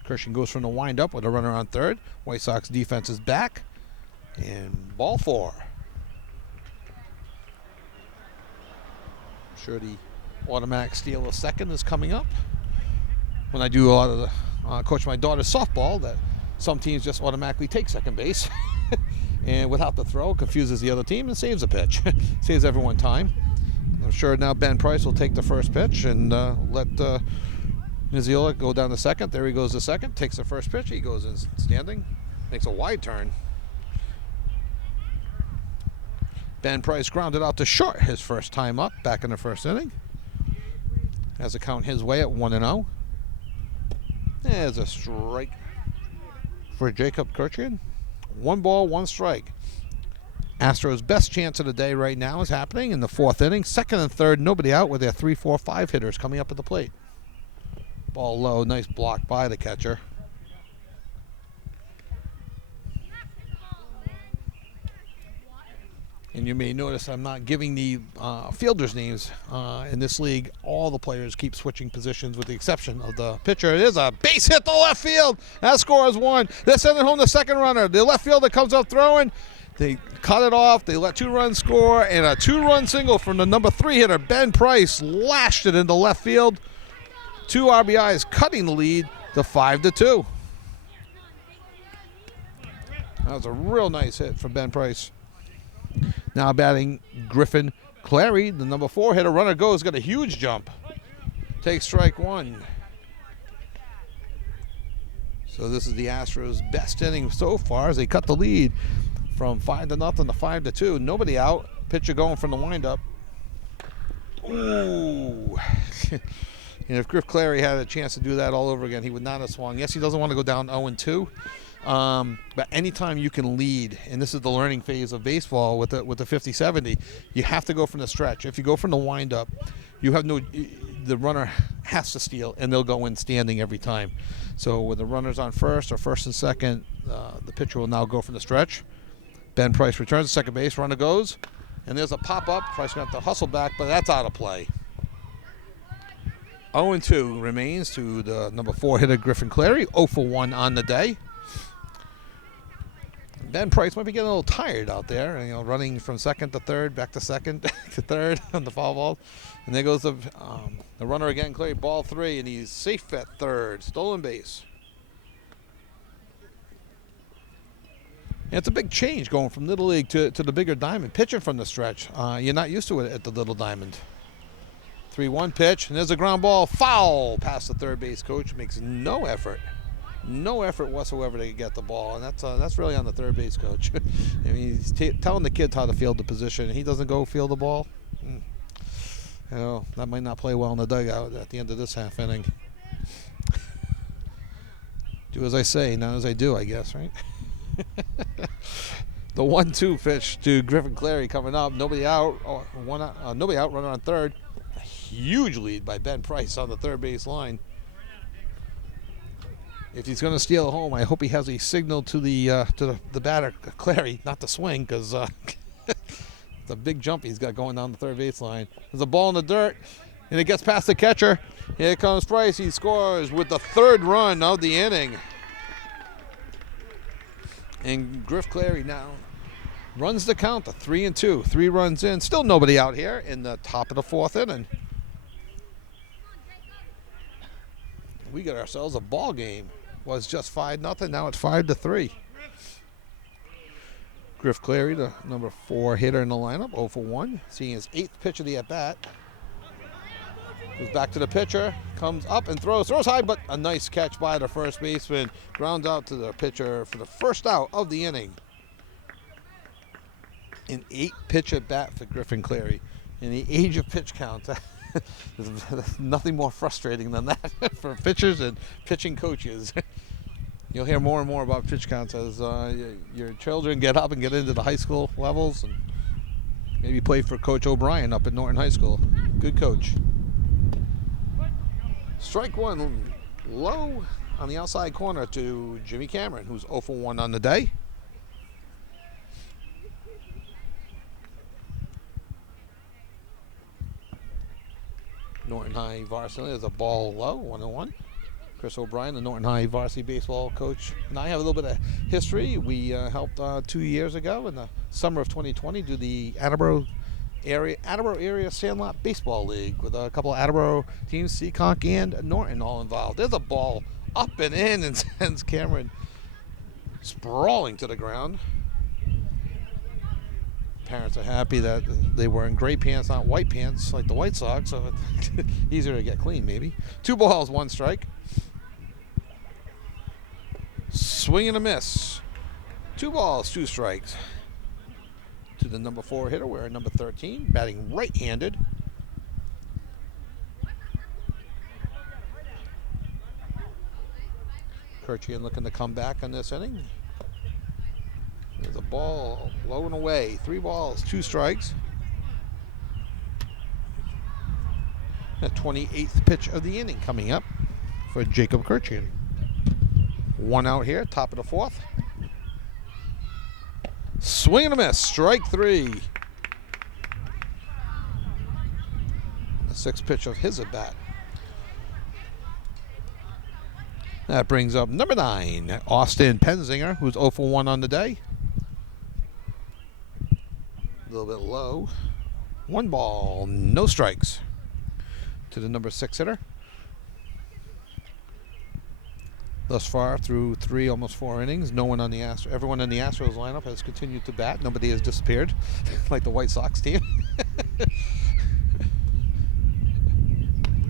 Kirchian goes from the windup with a runner on third. White Sox defense is back. And ball 4. I'm sure the automatic steal of second is coming up. When I do a lot of the coach my daughter's softball, that some teams just automatically take second base and without the throw, confuses the other team and saves a pitch. Saves everyone time. I'm sure now Ben Price will take the first pitch and let Niziolek go down to second. There he goes to second, takes the first pitch. He goes in standing, makes a wide turn. Ben Price grounded out to short his first time up back in the first inning. Has a count his way at 1-0. There's a strike for Jacob Kirchian. 1 ball, 1 strike. Astros' best chance of the day right now is happening in the 4th inning. 2nd and 3rd, nobody out with their 3, 4, 5 hitters coming up at the plate. Ball low, nice block by the catcher. And you may notice I'm not giving the fielders' names in this league. All the players keep switching positions with the exception of the pitcher. It is a base hit to left field. That scores 1. They're sending home the second runner. The left fielder comes up throwing. They cut it off. They let 2 runs score. And a 2-run single from the number 3 hitter, Ben Price, lashed it into left field. 2 RBIs, cutting the lead to 5-2. That was a real nice hit from Ben Price. Now batting Griffin Clary, the number 4 hitter. Runner goes, got a huge jump. Takes strike 1. So this is the Astros' best inning so far as they cut the lead from 5-0 to 5-2. Nobody out. Pitcher going from the windup. Ooh. And if Griff Clary had a chance to do that all over again, he would not have swung. Yes, he doesn't want to go down 0-2. But anytime you can lead, and this is the learning phase of baseball with the 50-70, you have to go from the stretch. If you go from the windup, you have the runner has to steal, and they'll go in standing every time. So when the runner's on first or first and second, the pitcher will now go from the stretch. Ben Price returns to second base, runner goes, and there's a pop-up. Price got to hustle back, but that's out of play. 0-2 remains to the number 4 hitter, Griffin Clary. 0 for 1 on the day. Ben Price might be getting a little tired out there, running from second to third, back to second to third on the foul ball. And there goes the runner again, Clary, ball 3, and he's safe at third. Stolen base. And it's a big change going from Little League to the bigger diamond. Pitching from the stretch. You're not used to it at the Little Diamond. 3-1 pitch, and there's a ground ball. Foul past the third base coach. Makes no effort whatsoever to get the ball, and that's really on the third base coach. I mean, he's telling the kids how to field the position, and he doesn't go field the ball. That might not play well in the dugout at the end of this half inning. Do as I say, not as I do, I guess, right? The 1-2 pitch to Griffin Clary coming up. Nobody out. Nobody out. Runner on third. A huge lead by Ben Price on the third base line. If he's going to steal a home, I hope he has a signal to the batter, Clary, not to swing, because it's a big jump he's got going down the third base line. There's a ball in the dirt, and it gets past the catcher. Here comes Price. He scores with the third run of the inning. And Griff Clary now runs the count to 3-2. 3 runs in. Still nobody out here in the top of the 4th inning. We got ourselves a ball game. Was just 5-0. Now it's 5-3. Griff Clary, the number 4 hitter in the lineup, 0 for 1. Seeing his 8th pitch of the at-bat. Goes back to the pitcher, comes up and throws high, but a nice catch by the first baseman. Grounds out to the pitcher for the first out of the inning. An 8-pitch at-bat for Griffin Clary. In the age of pitch count, there's nothing more frustrating than that for pitchers and pitching coaches. You'll hear more and more about pitch counts as your children get up and get into the high school levels, and maybe play for Coach O'Brien up at Norton High School. Good coach. Strike 1 low on the outside corner to Jimmy Cameron, who's 0 for 1 on the day. Norton High varsity. There's a ball low, 1-1. Chris O'Brien, the Norton High varsity baseball coach, and I have a little bit of history. We helped 2 years ago in the summer of 2020 do the Attleboro area Sandlot Baseball League with a couple of Attleboro teams, Seekonk and Norton, all involved. There's a ball up and in and sends Cameron sprawling to the ground. Parents are happy that they were in gray pants, not white pants like the White Sox, so it's easier to get clean maybe. 2 balls, 1 strike. Swing and a miss. 2 balls, 2 strikes. To the number 4 hitter, wearing number 13, batting right-handed. Kirchian looking to come back on this inning. There's a ball low and away. 3 balls, 2 strikes. The 28th pitch of the inning coming up for Jacob Kirchian. 1 out here, top of the 4th. Swing and a miss, strike 3. The 6th pitch of his at bat. That brings up number 9, Austin Penzinger, who's 0 for 1 on the day. A little bit low. 1 ball, no strikes. To the number 6 hitter. Thus far, through 3, almost 4 innings, everyone in the Astros lineup has continued to bat. Nobody has disappeared, like the White Sox team.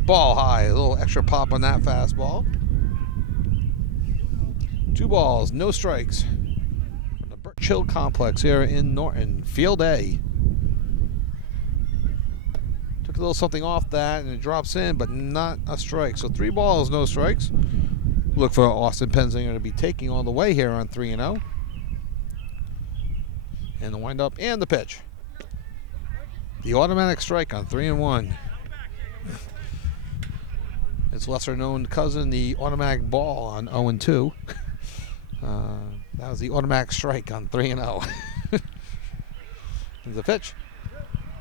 Ball high, a little extra pop on that fastball. 2 balls, no strikes. The Birchill Complex here in Norton, Field A. Took a little something off that, and it drops in, but not a strike. So 3 balls, no strikes. Look for Austin Penzinger to be taking all the way here on 3-0. And the windup and the pitch. The automatic strike on 3-1. Its lesser known cousin, the automatic ball on 0-2. That was the automatic strike on 3-0. There's a pitch.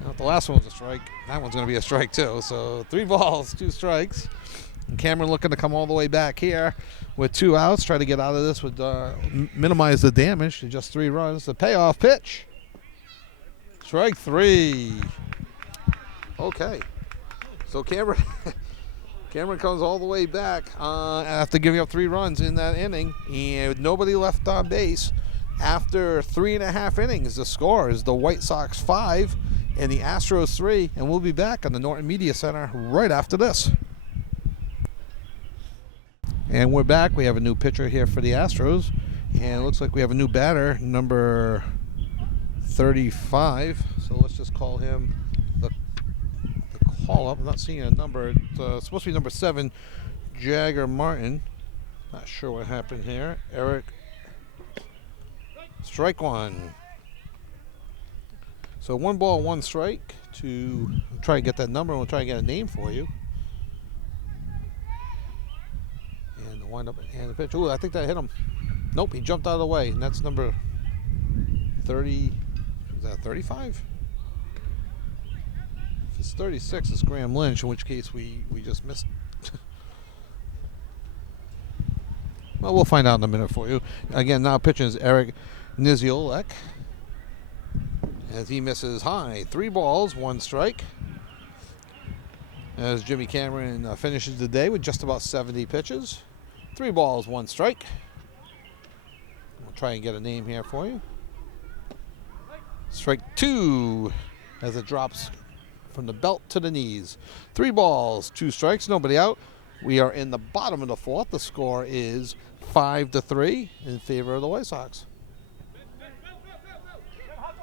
Now, if the last one was a strike, that one's going to be a strike too. So 3 balls, 2 strikes. And Cameron looking to come all the way back here with 2 outs. Try to get out of this with minimize the damage to just 3 runs. The payoff pitch. Strike 3. Okay. So Cameron comes all the way back after giving up 3 runs in that inning. And nobody left on base. After 3.5 innings, the score is the White Sox 5 and the Astros 3. And we'll be back on the Norton Media Center right after this. And we're back. We have a new pitcher here for the Astros. And it looks like we have a new batter, number 35. So let's just call him the call-up. I'm not seeing a number. It's supposed to be number 7, Jagger Martin. Not sure what happened here. Eric. Strike 1. So 1 ball, 1 strike to try and get that number. We'll try and get a name for you. And the windup and the pitch. Ooh, I think that hit him. Nope, he jumped out of the way. And that's number 30. Is that 35? If it's 36, it's Graham Lynch, in which case we just missed. Well, we'll find out in a minute for you. Again, now pitching is Eric Niziolek. As he misses high. 3 balls, 1 strike. As Jimmy Cameron finishes the day with just about 70 pitches. 3 balls, 1 strike. We'll try and get a name here for you. Strike 2 as it drops from the belt to the knees. 3 balls, 2 strikes, nobody out. We are in the bottom of the 4th. The score is 5-3 in favor of the White Sox.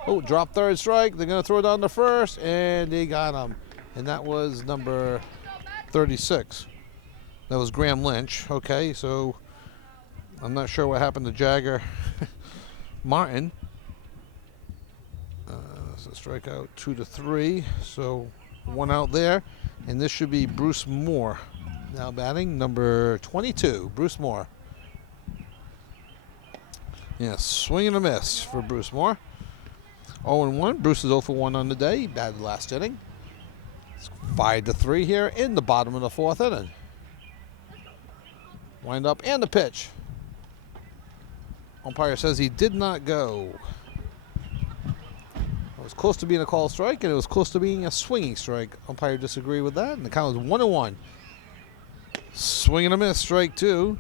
Oh, drop 3rd strike. They're going to throw it down to 1st, and they got him. And that was number 36. That was Graham Lynch. Okay, so I'm not sure what happened to Jagger Martin. So strikeout 2-3. So 1 out there. And this should be Bruce Moore. Now batting, number 22, Bruce Moore. Yes, swing and a miss for Bruce Moore. 0-1. Bruce is 0 for 1 on the day. He batted last inning. It's 5-3 here in the bottom of the 4th inning. Wind up and the pitch. Umpire says he did not go. It was close to being a called strike, and it was close to being a swinging strike. Umpire disagreed with that, and the count was 1-1. Swing and a miss, strike 2.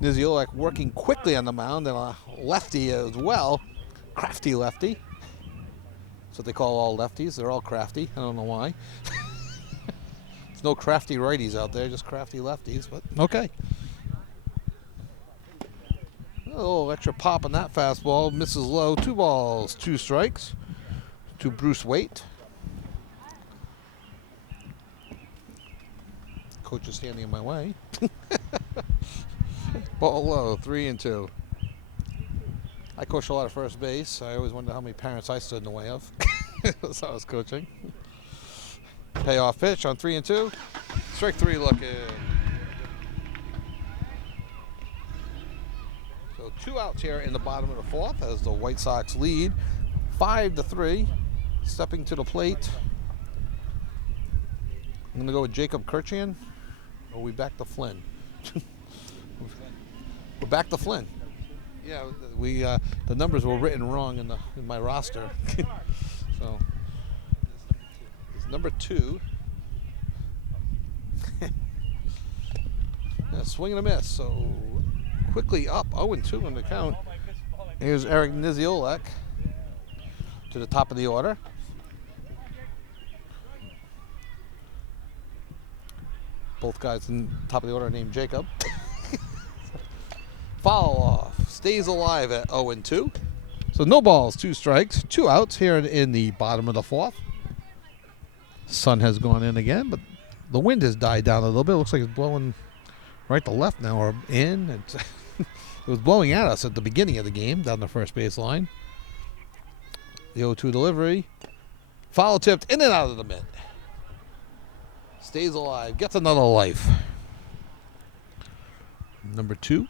Niziolek working quickly on the mound, and a lefty as well. Crafty lefty. That's what they call all lefties. They're all crafty. I don't know why. There's no crafty righties out there, just crafty lefties, but okay. A little extra pop on that fastball. Misses low. 2 balls, 2 strikes to Bruce Waite. Coach is standing in my way. Ball low, 3-2. I coached a lot of first base. I always wonder how many parents I stood in the way of as I was coaching. Payoff pitch on 3-2. Strike 3 looking. So 2 outs here in the bottom of the 4th as the White Sox lead 5-3. Stepping to the plate. I'm going to go with Jacob Kirchian. Or are we back to Flynn? We're back to Flynn. Yeah, we the numbers were written wrong in my roster. So it's number 2. Swing and a miss. So quickly up 0-2 on the count. Here's Eric Niziolek to the top of the order. Both guys in the top of the order are named Jacob. Foul off. Stays alive at 0-2. So no balls, 2 strikes, 2 outs here in the bottom of the 4th. Sun has gone in again, but the wind has died down a little bit. Looks like it's blowing right to left now or in. It was blowing at us at the beginning of the game down the first base line. The 0-2 delivery. Foul tipped in and out of the mitt. Stays alive. Gets another life. Number 2.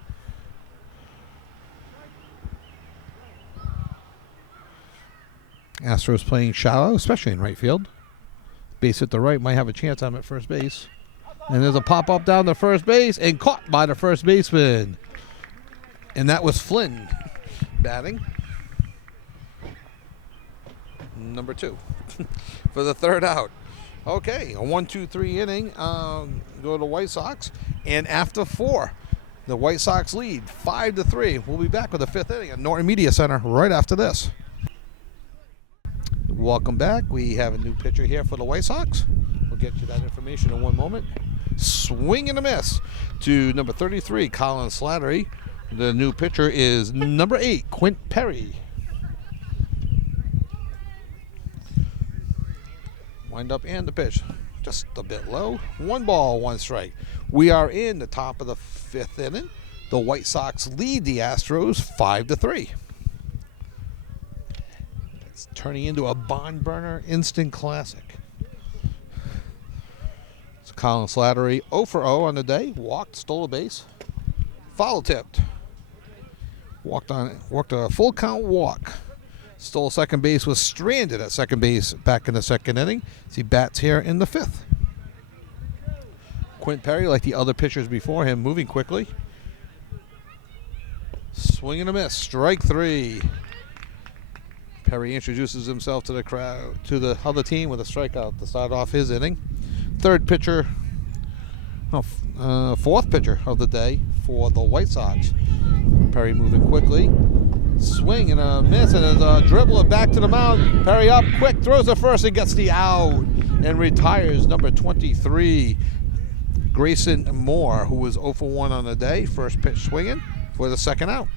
Astros playing shallow, especially in right field. Base hit the right, might have a chance. I'm at first base. And there's a pop-up down to first base and caught by the first baseman. And that was Flynn batting. Number 2 for the third out. Okay, a 1-2-3 inning. Go to White Sox. And after 4, the White Sox lead 5-3. We'll be back with the 5th inning at Norton Media Center right after this. Welcome back. We have a new pitcher here for the White Sox. We'll get you that information in one moment. Swing and a miss to number 33, Colin Slattery. The new pitcher is number 8, Quint Perry. Wind up and the pitch. Just a bit low. 1 ball, 1 strike. We are in the top of the 5th inning. The White Sox lead the Astros 5-3. It's turning into a barn burner instant classic. It's Colin Slattery 0 for 0 on the day. Walked, stole a base. Foul tipped. Walked a full count walk. Stole second base, was stranded at second base back in the 2nd inning. As he bats here in the 5th. Quint Perry, like the other pitchers before him, moving quickly. Swing and a miss. Strike 3. Perry introduces himself to the crowd, to the other team with a strikeout to start off his inning. 4th pitcher of the day for the White Sox. Perry moving quickly. Swing and a miss, and there's a dribbler back to the mound. Perry up quick, throws the first and gets the out and retires number 23, Grayson Moore, who was 0 for 1 on the day. First pitch swinging for the 2nd out.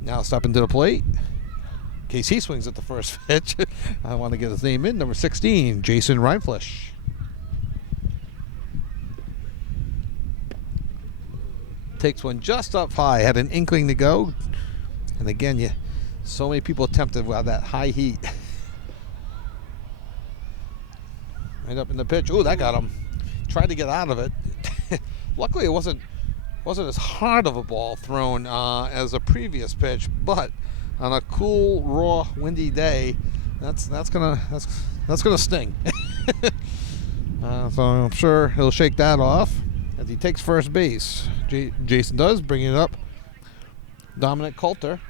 Now stepping to the plate. In case he swings at the first pitch, I want to get his name in. Number 16, Jason Reinfleisch. Takes one just up high. Had an inkling to go. And again, so many people tempted by that high heat. Right up in the pitch. Ooh, that got him. Tried to get out of it. Luckily, it wasn't as hard of a ball thrown as a previous pitch, but on a cool, raw, windy day, that's gonna sting. So I'm sure he'll shake that off as he takes first base. Jason does, bringing it up. Dominic Coulter.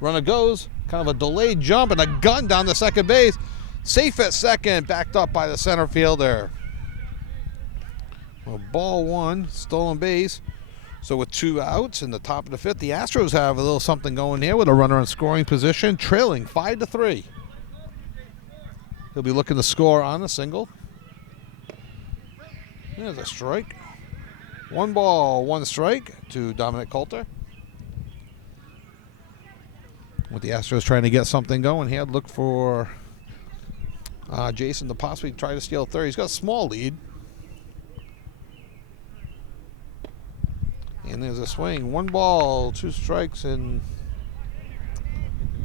Runner goes, kind of a delayed jump and a gun down to second base. Safe at second, backed up by the center fielder. Well, ball 1, stolen base. So with 2 outs in the top of the 5th, the Astros have a little something going here with a runner in scoring position, trailing 5-3. He'll be looking to score on a single. There's a strike. 1 ball, 1 strike to Dominic Coulter. With the Astros trying to get something going here, look for Jason to possibly try to steal third. He's got a small lead. And there's a swing. 1 ball, 2 strikes, and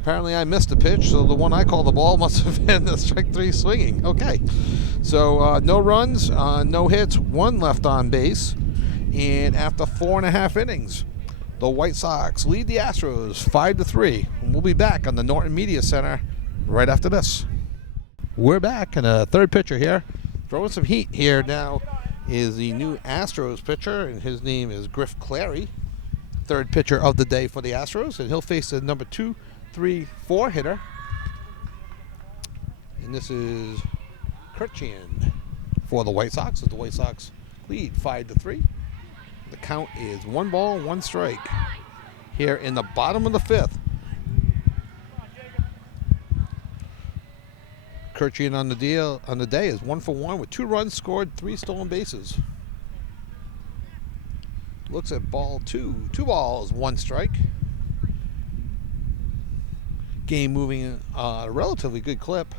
apparently I missed a pitch, so the one I called the ball must have been the strike 3 swinging. Okay. So no runs, no hits, 1 left on base. And after 4.5 innings, the White Sox lead the Astros 5-3. And we'll be back on the Norton Media Center right after this. We're back, and a 3rd pitcher here. Throwing some heat here now is the new Astros pitcher, and his name is Griff Clary. 3rd pitcher of the day for the Astros, and he'll face the number 2, 3, 4 hitter. And this is Kirchian for the White Sox, as the White Sox lead 5-3. The count is 1 ball, 1 strike here in the bottom of the 5th. Kirchian on the day is 1 for 1 with 2 runs scored, 3 stolen bases. Looks at ball 2. 2 balls, 1 strike. Game moving at a relatively good clip.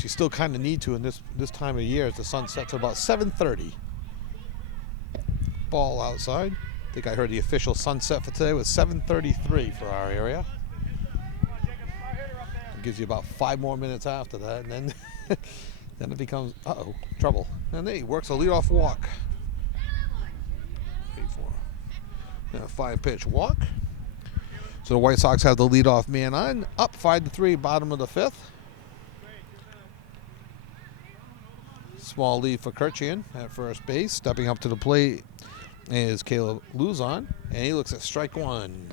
which you still kind of need to in this time of year as the sun sets at about 7:30. Ball outside. I think I heard the official sunset for today was 7:33 for our area. It gives you about 5 more minutes after that, and then then it becomes trouble. And he works a leadoff walk. 8-4. 5-pitch walk. So the White Sox have the leadoff man on, up 5-3, bottom of the 5th. Small lead for Kirchian at first base. Stepping up to the plate is Caleb Luzon, and he looks at strike one.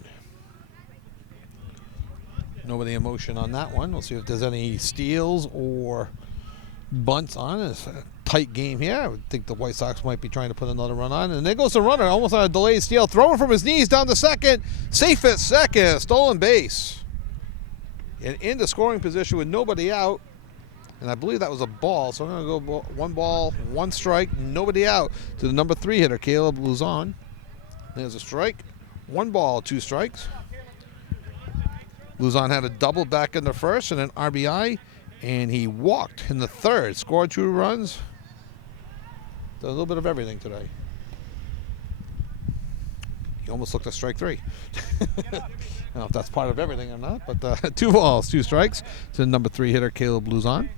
Nobody in motion on that one. We'll see if there's any steals or bunts on. It's a tight game here. I would think the White Sox might be trying to put another run on. And there goes the runner, almost on a delayed steal. Throwing from his knees down to second. Safe at second. Stolen base. And into scoring position with nobody out. And I believe that was a ball. So I'm going to go 1 ball, 1 strike, nobody out to the number 3 hitter, Caleb Luzon. There's a strike. 1 ball, 2 strikes. Luzon had a double back in the first and an RBI, and he walked in the third. Scored 2 runs. Did a little bit of everything today. He almost looked at strike 3. I don't know if that's part of everything or not, but 2 balls, 2 strikes to the number 3 hitter, Caleb Luzon.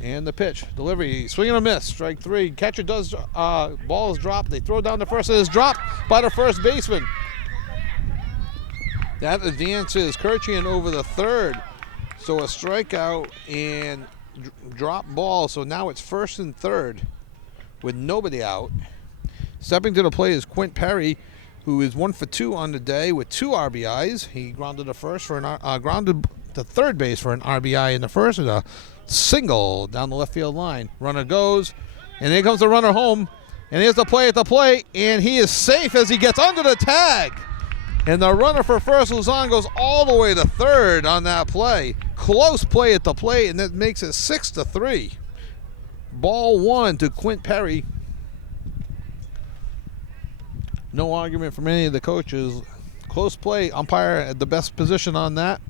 And the pitch, delivery, swing and a miss, strike 3. Catcher does, ball is dropped. They throw down the first, and it's dropped by the first baseman. That advances Kirchian over the third. So a strikeout and drop ball. So now it's first and third with nobody out. Stepping to the plate is Quint Perry, who is 1 for 2 on the day with 2 RBIs. He grounded grounded to third base for an RBI in the first and a single down the left field line. Runner goes, and here comes the runner home. And here's the play at the plate, and he is safe as he gets under the tag. And the runner for first, Luzon, goes all the way to third on that play. Close play at the plate, and that makes it 6-3. Ball 1 to Quint Perry. No argument from any of the coaches. Close play, umpire at the best position on that.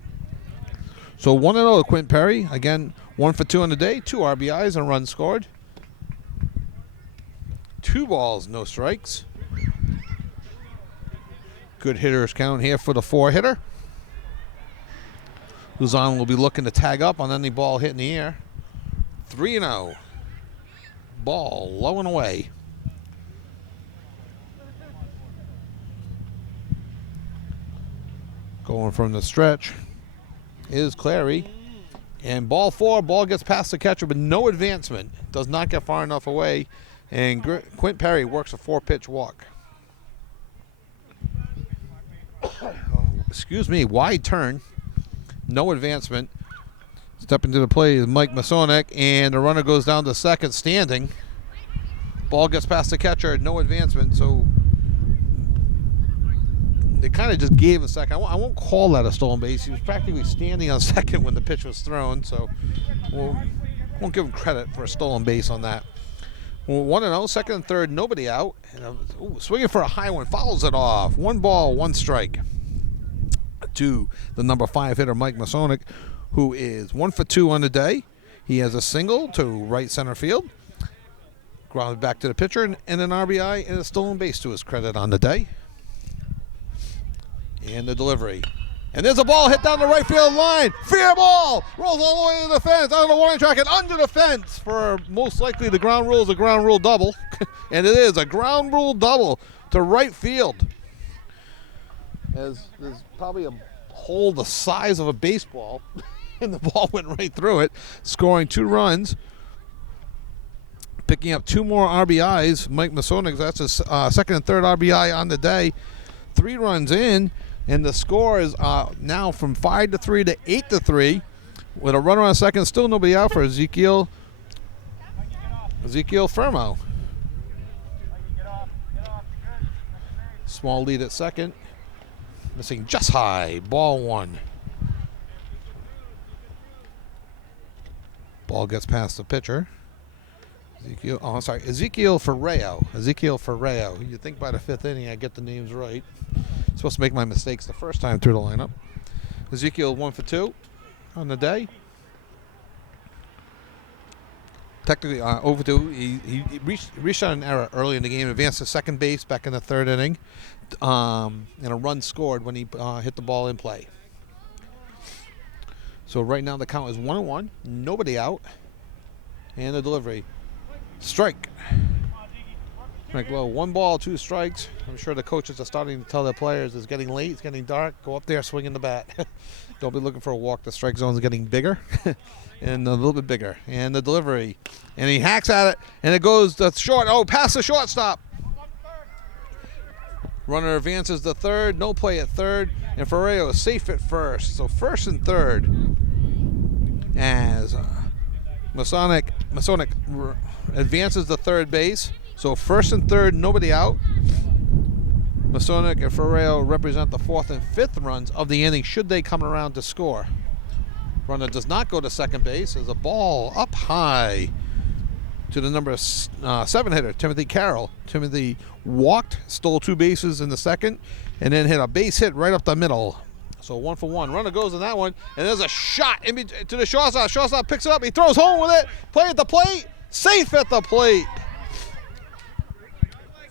So 1-0 to Quint Perry. Again, 1 for 2 on the day, 2 RBIs and runs scored. 2 balls, no strikes. Good hitters count here for the 4 hitter. Luzon will be looking to tag up on any ball hit in the air. 3-0. Ball low and away. Going from the stretch is Clary. And ball 4, ball gets past the catcher, but no advancement. Does not get far enough away. And Quint Perry works a 4-pitch walk. Excuse me, wide turn. No advancement. Stepping to the plate is Mike Masonic, and the runner goes down to second standing. Ball gets past the catcher, no advancement, so they kind of just gave a second. I won't call that a stolen base. He was practically standing on second when the pitch was thrown, so won't give him credit for a stolen base on that. 1-0, second and third, nobody out. And, swinging for a high one, fouls it off. 1 ball, 1 strike to the number 5 hitter, Mike Masonic, who is 1 for 2 on the day. He has a single to right center field. Grounded back to the pitcher, and an RBI and a stolen base to his credit on the day. And the delivery. And there's a ball hit down the right field line. Fair ball. Rolls all the way to the fence, on the warning track, and under the fence for most likely the ground rule is a ground rule double. And it is a ground rule double to right field. As there's probably a hole the size of a baseball, and the ball went right through it, scoring 2 runs. Picking up 2 more RBIs. Mike Masonic, that's his second and third RBI on the day. 3 runs in. And the score is now from 5-3 to 8-3, with a runner on second, still nobody out for Ezekiel Fermo. Small lead at second, missing just high. Ball 1. Ball gets past the pitcher. Ezekiel Ferreo. You'd think by the 5th inning I get the names right. Supposed to make my mistakes the first time through the lineup. Ezekiel 1 for 2 on the day. technically overdue. He reached on an error early in the game, advanced to second base back in the third inning, and a run scored when he hit the ball in play. So right now the count is 1-1, nobody out, and the delivery. Strike. Strike low. 1 ball, 2 strikes. I'm sure the coaches are starting to tell their players it's getting late, it's getting dark. Go up there, swing in the bat. Don't be looking for a walk. The strike zone is getting bigger and a little bit bigger. And the delivery. And he hacks at it, and it goes to short. Oh, past the shortstop. Runner advances to third. No play at third. And Ferrero is safe at first. So first and third as Masonic advances to third base. So first and third, nobody out. Masonic and Ferrero represent the 4th and 5th runs of the inning should they come around to score. Runner does not go to second base as a ball up high to the number 7 hitter, Timothy Carroll. Timothy walked, stole 2 bases in the second, and then hit a base hit right up the middle. So 1 for 1. Runner goes in that one, and there's a shot to the shortstop. Shortstop picks it up. He throws home with it. Play at the plate. Safe at the plate.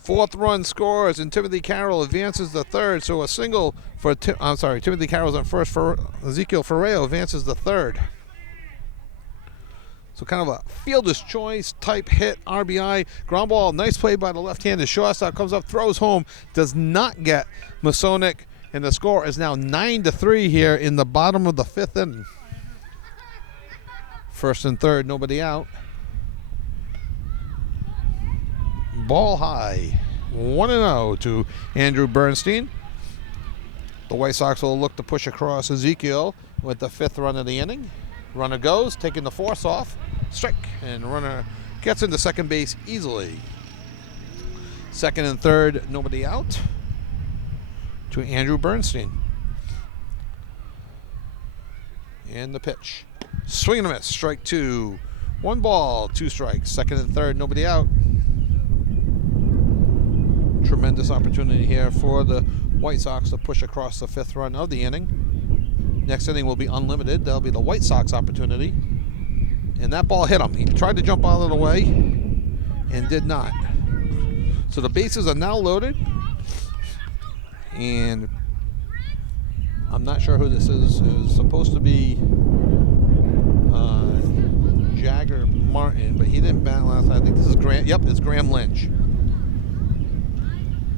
4th run scores, and Timothy Carroll advances to third. So a single for Timothy Carroll's on first. For Ezekiel Ferrero advances to third. So kind of a fielder's choice type hit, RBI, ground ball. Nice play by the left-handed shortstop. Comes up, throws home, does not get Masonic, and the score is now 9-3 here in the bottom of the 5th inning. First and third, nobody out. Ball high, 1-0 to Andrew Bernstein. The White Sox will look to push across Ezekiel with the 5th run of the inning. Runner goes, taking the force off, strike, and runner gets into second base easily. Second and third, nobody out to Andrew Bernstein. And the pitch. Swing and a miss, strike 2. 1 ball, 2 strikes. Second and third, nobody out. Tremendous opportunity here for the White Sox to push across the 5th run of the inning. Next inning will be unlimited. That'll be the White Sox opportunity. And that ball hit him. He tried to jump out of the way and did not. So the bases are now loaded. And I'm not sure who this is. It was supposed to be Jagger Martin, but he didn't bat last night. I think this is Graham. Yep, it's Graham Lynch.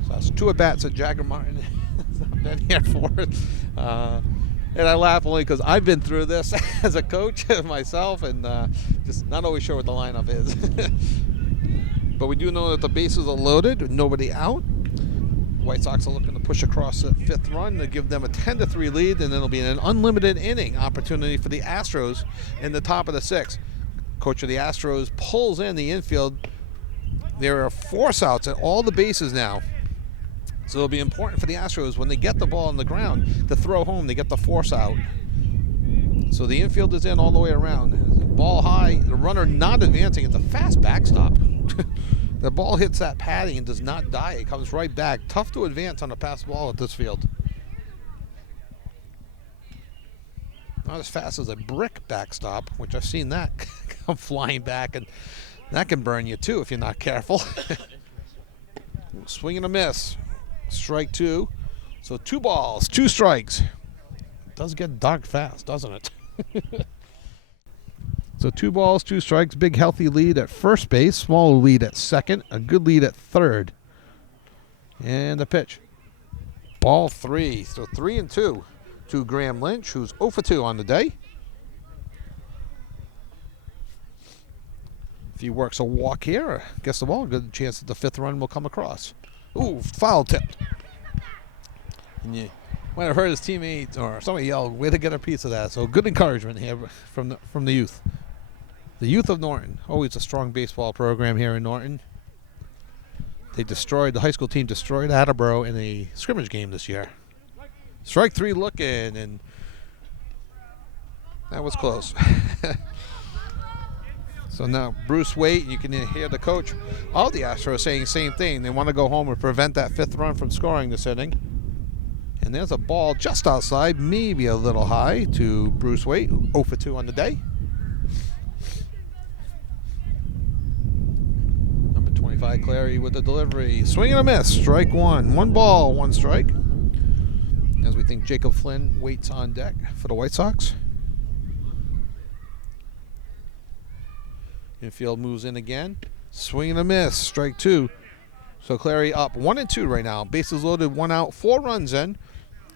So that's 2 at-bats at Jagger Martin. I've been here for it. And I laugh only because I've been through this as a coach myself, and just not always sure what the lineup is. But we do know that the bases are loaded, with nobody out. White Sox are looking to push across the 5th run to give them a 10-3 lead, and then it'll be an unlimited inning opportunity for the Astros in the top of the 6th. Coach of the Astros pulls in the infield. There are force outs at all the bases now. So it'll be important for the Astros when they get the ball on the ground to throw home, they get the force out. So the infield is in all the way around. Ball high, the runner not advancing. It's a fast backstop. The ball hits that padding and does not die. It comes right back. Tough to advance on a pass ball at this field. Not as fast as a brick backstop, which I've seen that come flying back, and that can burn you too if you're not careful. Swing and a miss. Strike 2. So 2 balls, 2 strikes. It does get dark fast, doesn't it? So 2 balls, 2 strikes. Big healthy lead at first base. Small lead at second. A good lead at third. And the pitch. Ball 3. So 3-2 to Graham Lynch, who's 0 for 2 on the day. If he works a walk here, gets the ball, good chance that the 5th run will come across. Ooh, foul tipped. And you might have heard his teammates or somebody yell, way to get a piece of that. So good encouragement here from the youth. The youth of Norton. Always a strong baseball program here in Norton. The high school team destroyed Attleboro in a scrimmage game this year. Strike 3 looking, and that was close. So now Bruce Waite, you can hear the coach of the Astros saying the same thing. They want to go home and prevent that 5th run from scoring this inning. And there's a ball just outside, maybe a little high to Bruce Waite, 0 for 2 on the day. Ty Clary with the delivery. Swing and a miss. Strike one. 1 ball, 1 strike. As we think Jacob Flynn waits on deck for the White Sox. Infield moves in again. Swing and a miss. Strike 2. So Clary up 1-2 right now. Bases loaded, 1 out, 4 runs in.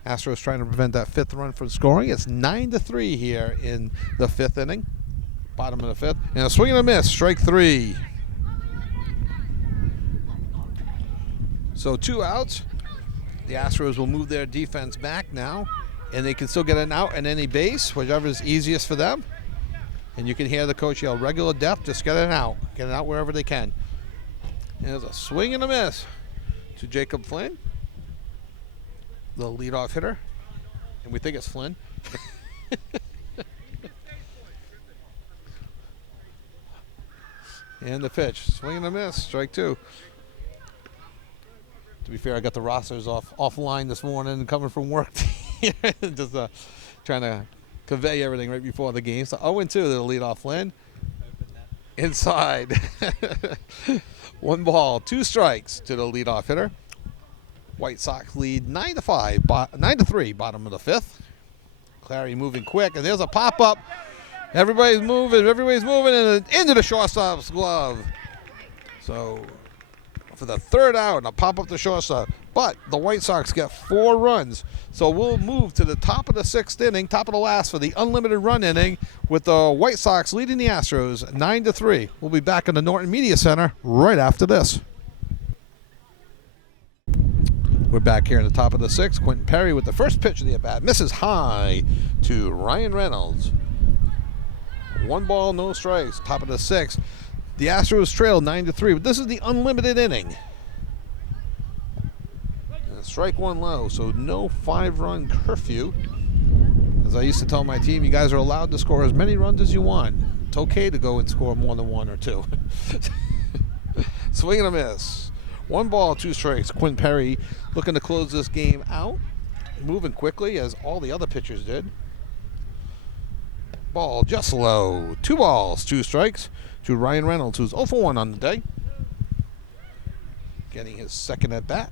Astros trying to prevent that 5th run from scoring. It's 9-3 here in the 5th inning. Bottom of the 5th. And a swing and a miss. Strike 3. So 2 outs. The Astros will move their defense back now. And they can still get an out at any base, whichever is easiest for them. And you can hear the coach yell, regular depth, just get it out. Get it out wherever they can. And there's a swing and a miss to Jacob Flynn, the leadoff hitter. And we think it's Flynn. And the pitch, swing and a miss, strike 2. To be fair, I got the rosters offline this morning coming from work. Just trying to convey everything right before the game. So 0-2 to the leadoff Flynn. Inside. 1 ball, 2 strikes to the leadoff hitter. White Sox lead 9-3, bottom of the 5th. Clary moving quick, and there's a pop-up. Everybody's moving, and into the shortstop's glove. So for the 3rd out, and a pop up the shortstop. But the White Sox get 4 runs. So we'll move to the top of the 6th inning, top of the last for the unlimited run inning, with the White Sox leading the Astros 9-3. We'll be back in the Norton Media Center right after this. We're back here in the top of the 6th. Quentin Perry with the first pitch of the at-bat. Misses high to Ryan Reynolds. 1 ball, no strikes. Top of the 6th. The Astros trail 9-3, but this is the unlimited inning. And strike 1 low, so no 5-run curfew. As I used to tell my team, you guys are allowed to score as many runs as you want. It's okay to go and score more than 1 or 2. Swing and a miss. 1 ball, 2 strikes. Quentin Perry looking to close this game out. Moving quickly, as all the other pitchers did. Ball just low. 2 balls, 2 strikes to Ryan Reynolds, who's 0 for 1 on the day. Getting his 2nd at bat.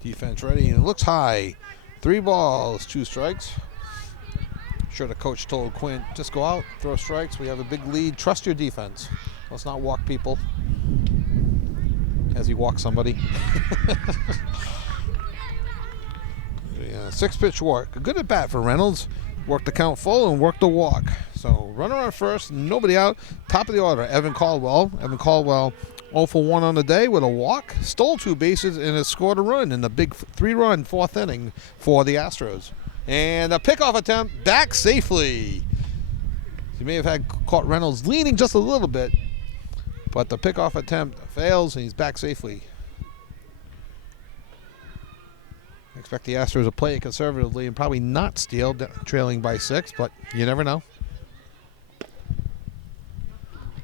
Defense ready, and it looks high. 3 balls, 2 strikes. Sure, the coach told Quint, just go out, throw strikes. We have a big lead. Trust your defense. Let's not walk people. As he walks somebody. Yeah, 6-pitch walk. A good at bat for Reynolds. Worked the count full and worked the walk. So runner on first, nobody out. Top of the order, Evan Caldwell. Evan Caldwell 0 for 1 on the day with a walk. Stole 2 bases and has scored a run in the big 3-run 4th inning for the Astros. And a pickoff attempt back safely. He may have caught Reynolds leaning just a little bit, but the pickoff attempt fails and he's back safely. I expect the Astros to play it conservatively and probably not steal, trailing by 6, but you never know.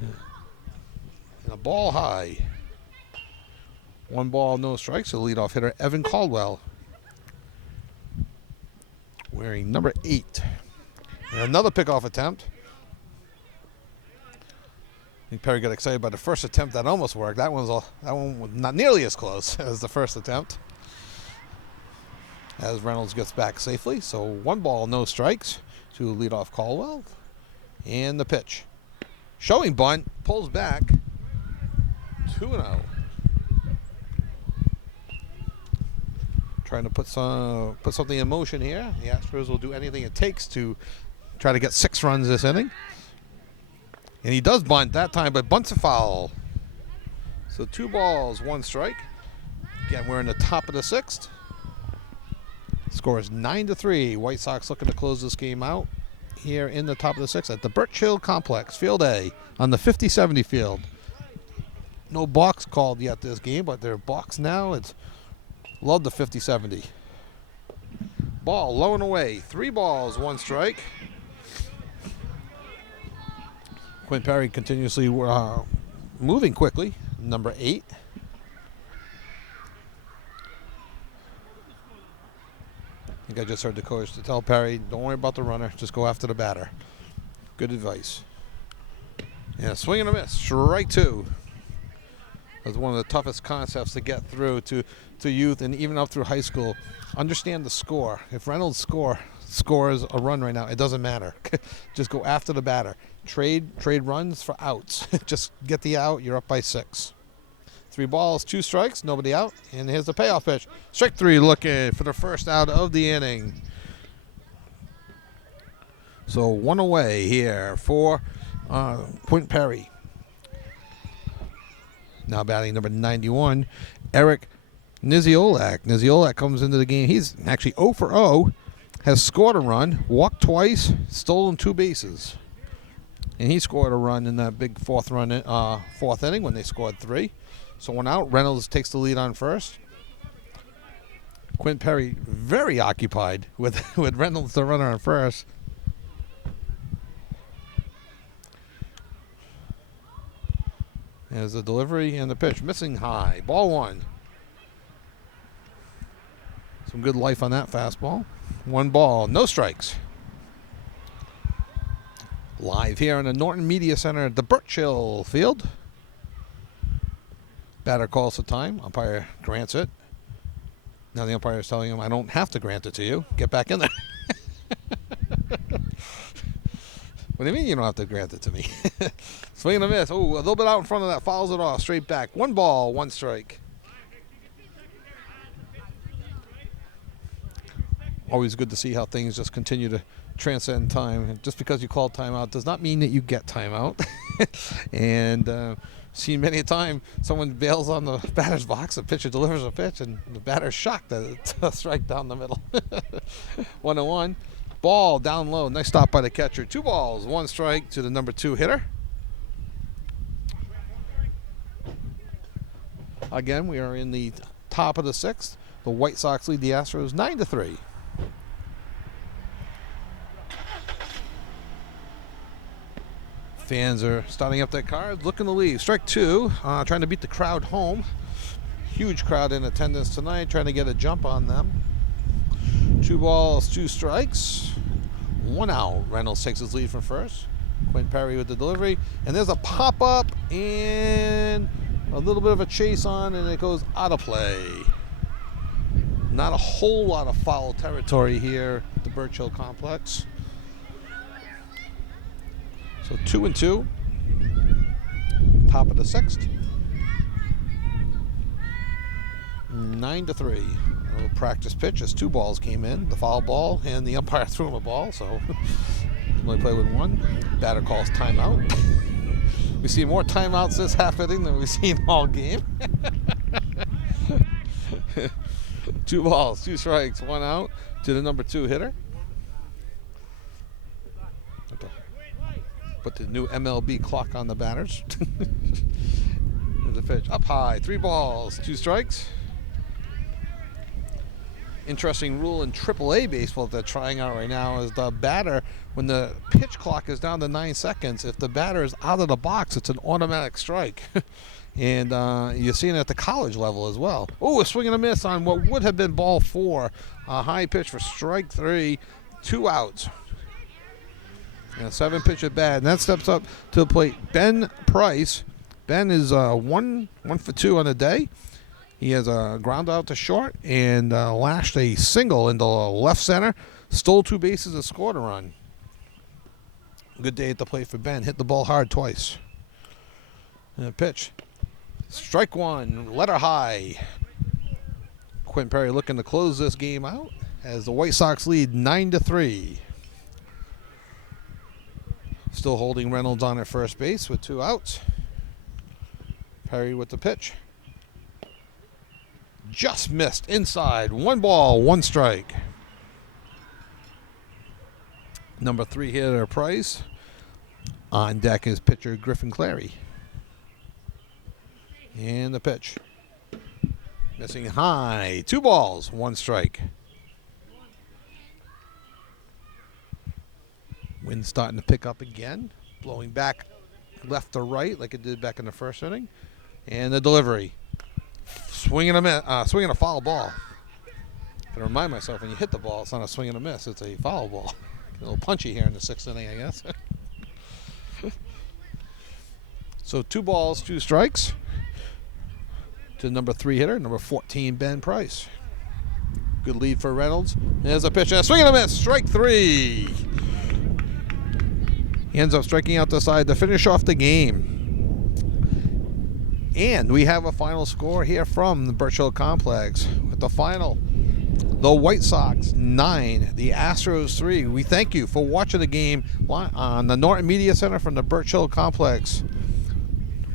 And a ball high. 1 ball, no strikes. The leadoff hitter, Evan Caldwell, wearing number 8. And another pickoff attempt. I think Perry got excited by the first attempt that almost worked. That one was not nearly as close as the first attempt. As Reynolds gets back safely. So 1 ball, no strikes to leadoff Caldwell. And the pitch. Showing bunt, pulls back. 2-0. Trying to put something in motion here. The Astros will do anything it takes to try to get 6 runs this inning. And he does bunt that time, but bunts a foul. So 2 balls, 1 strike. Again, we're in the top of the 6th. Score is 9-3. White Sox looking to close this game out here in the top of the 6th at the Birch Hill Complex, Field A, on the 50-70 field. No box called yet this game, but they're boxed now. It's love the 50-70. Ball low and away. 3 balls, 1 strike. Quint Perry continuously moving quickly. Number 8. I think I just heard the coach to tell Perry, don't worry about the runner, just go after the batter. Good advice. Yeah, swing and a miss. Strike two. That's one of the toughest concepts to get through to youth and even up through high school. Understand the score. If Reynolds scores a run right now, it doesn't matter. Just go after the batter. Trade runs for outs. Just get the out. You're up by 6. 3 balls, 2 strikes, nobody out. And here's the payoff pitch. Strike 3 looking for the first out of the inning. So 1 away here for Quint Perry. Now batting number 91, Eric Niziolak. Niziolak comes into the game. He's actually 0 for 0. Has scored a run, walked twice, stolen 2 bases. And he scored a run in that big fourth inning when they scored 3. So 1 out. Reynolds takes the lead on first. Quint Perry very occupied with Reynolds the runner on first. There's the delivery and the pitch. Missing high. Ball 1. Some good life on that fastball. 1 ball. No strikes. Live here in the Norton Media Center at the Birchill Field. Batter calls for time. Umpire grants it. Now the umpire is telling him, I don't have to grant it to you. Get back in there. What do you mean you don't have to grant it to me? Swing and a miss. Oh, a little bit out in front of that. Fouls it off. Straight back. 1 ball, 1 strike. Always good to see how things just continue to transcend time. Just because you call timeout does not mean that you get timeout. And seen many a time someone bails on the batter's box, the pitcher delivers a pitch, and the batter's shocked that it's a strike down the middle. 1-1. Ball down low. Nice stop by the catcher. 2 balls, 1 strike to the number 2 hitter. Again, we are in the top of the 6th. The White Sox lead the Astros 9-3. Fans are starting up their cards, looking to leave. Strike 2, trying to beat the crowd home. Huge crowd in attendance tonight, trying to get a jump on them. 2 balls, 2 strikes. 1 out. Reynolds takes his lead from first. Quint Perry with the delivery. And there's a pop-up and a little bit of a chase on, and it goes out of play. Not a whole lot of foul territory here at the Birchill Complex. So 2-2. Top of the 6th. 9-3. A little practice pitch as 2 balls came in. The foul ball, and the umpire threw him a ball, so only play with 1. Batter calls timeout. We've seen more timeouts this half inning than we've seen all game. 2 balls, 2 strikes, 1 out to the number 2 hitter. Put the new MLB clock on the batters. There's a pitch up high. 3 balls, 2 strikes. Interesting rule in AAA baseball that they're trying out right now is the batter, when the pitch clock is down to 9 seconds, if the batter is out of the box, it's an automatic strike. And you're seeing it at the college level as well. Oh, a swing and a miss on what would have been ball 4. A high pitch for strike 3. 2 outs. And a 7 pitch at bat. And that steps up to the plate. Ben Price. Ben is 1 for 2 on the day. He has a ground out to short and lashed a single into left center. Stole 2 bases and scored a run. Good day at the plate for Ben. Hit the ball hard twice. And a pitch. Strike 1. Letter high. Quint Perry looking to close this game out as the White Sox lead 9-3. Still holding Reynolds on at first base with 2 outs. Perry with the pitch. Just missed inside. 1 ball, 1 strike. Number 3 hitter Price. On deck is pitcher Griffin Clary. And the pitch. Missing high. 2 balls, 1 strike. Wind starting to pick up again. Blowing back left to right like it did back in the first inning. And the delivery. Swinging a foul ball. I remind myself, when you hit the ball, it's not a swing and a miss. It's a foul ball. A little punchy here in the 6th inning, I guess. So 2 balls, 2 strikes to number 3 hitter, number 14, Ben Price. Good lead for Reynolds. There's a pitch, and a swing and a miss. Strike 3. He ends up striking out the side to finish off the game. And we have a final score here from the Birch Hill Complex. With the final, the White Sox 9, the Astros 3. We thank you for watching the game on the Norton Media Center from the Birch Hill Complex.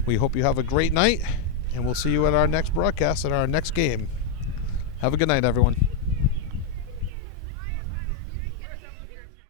We hope you have a great night, and we'll see you at our next broadcast at our next game. Have a good night, everyone.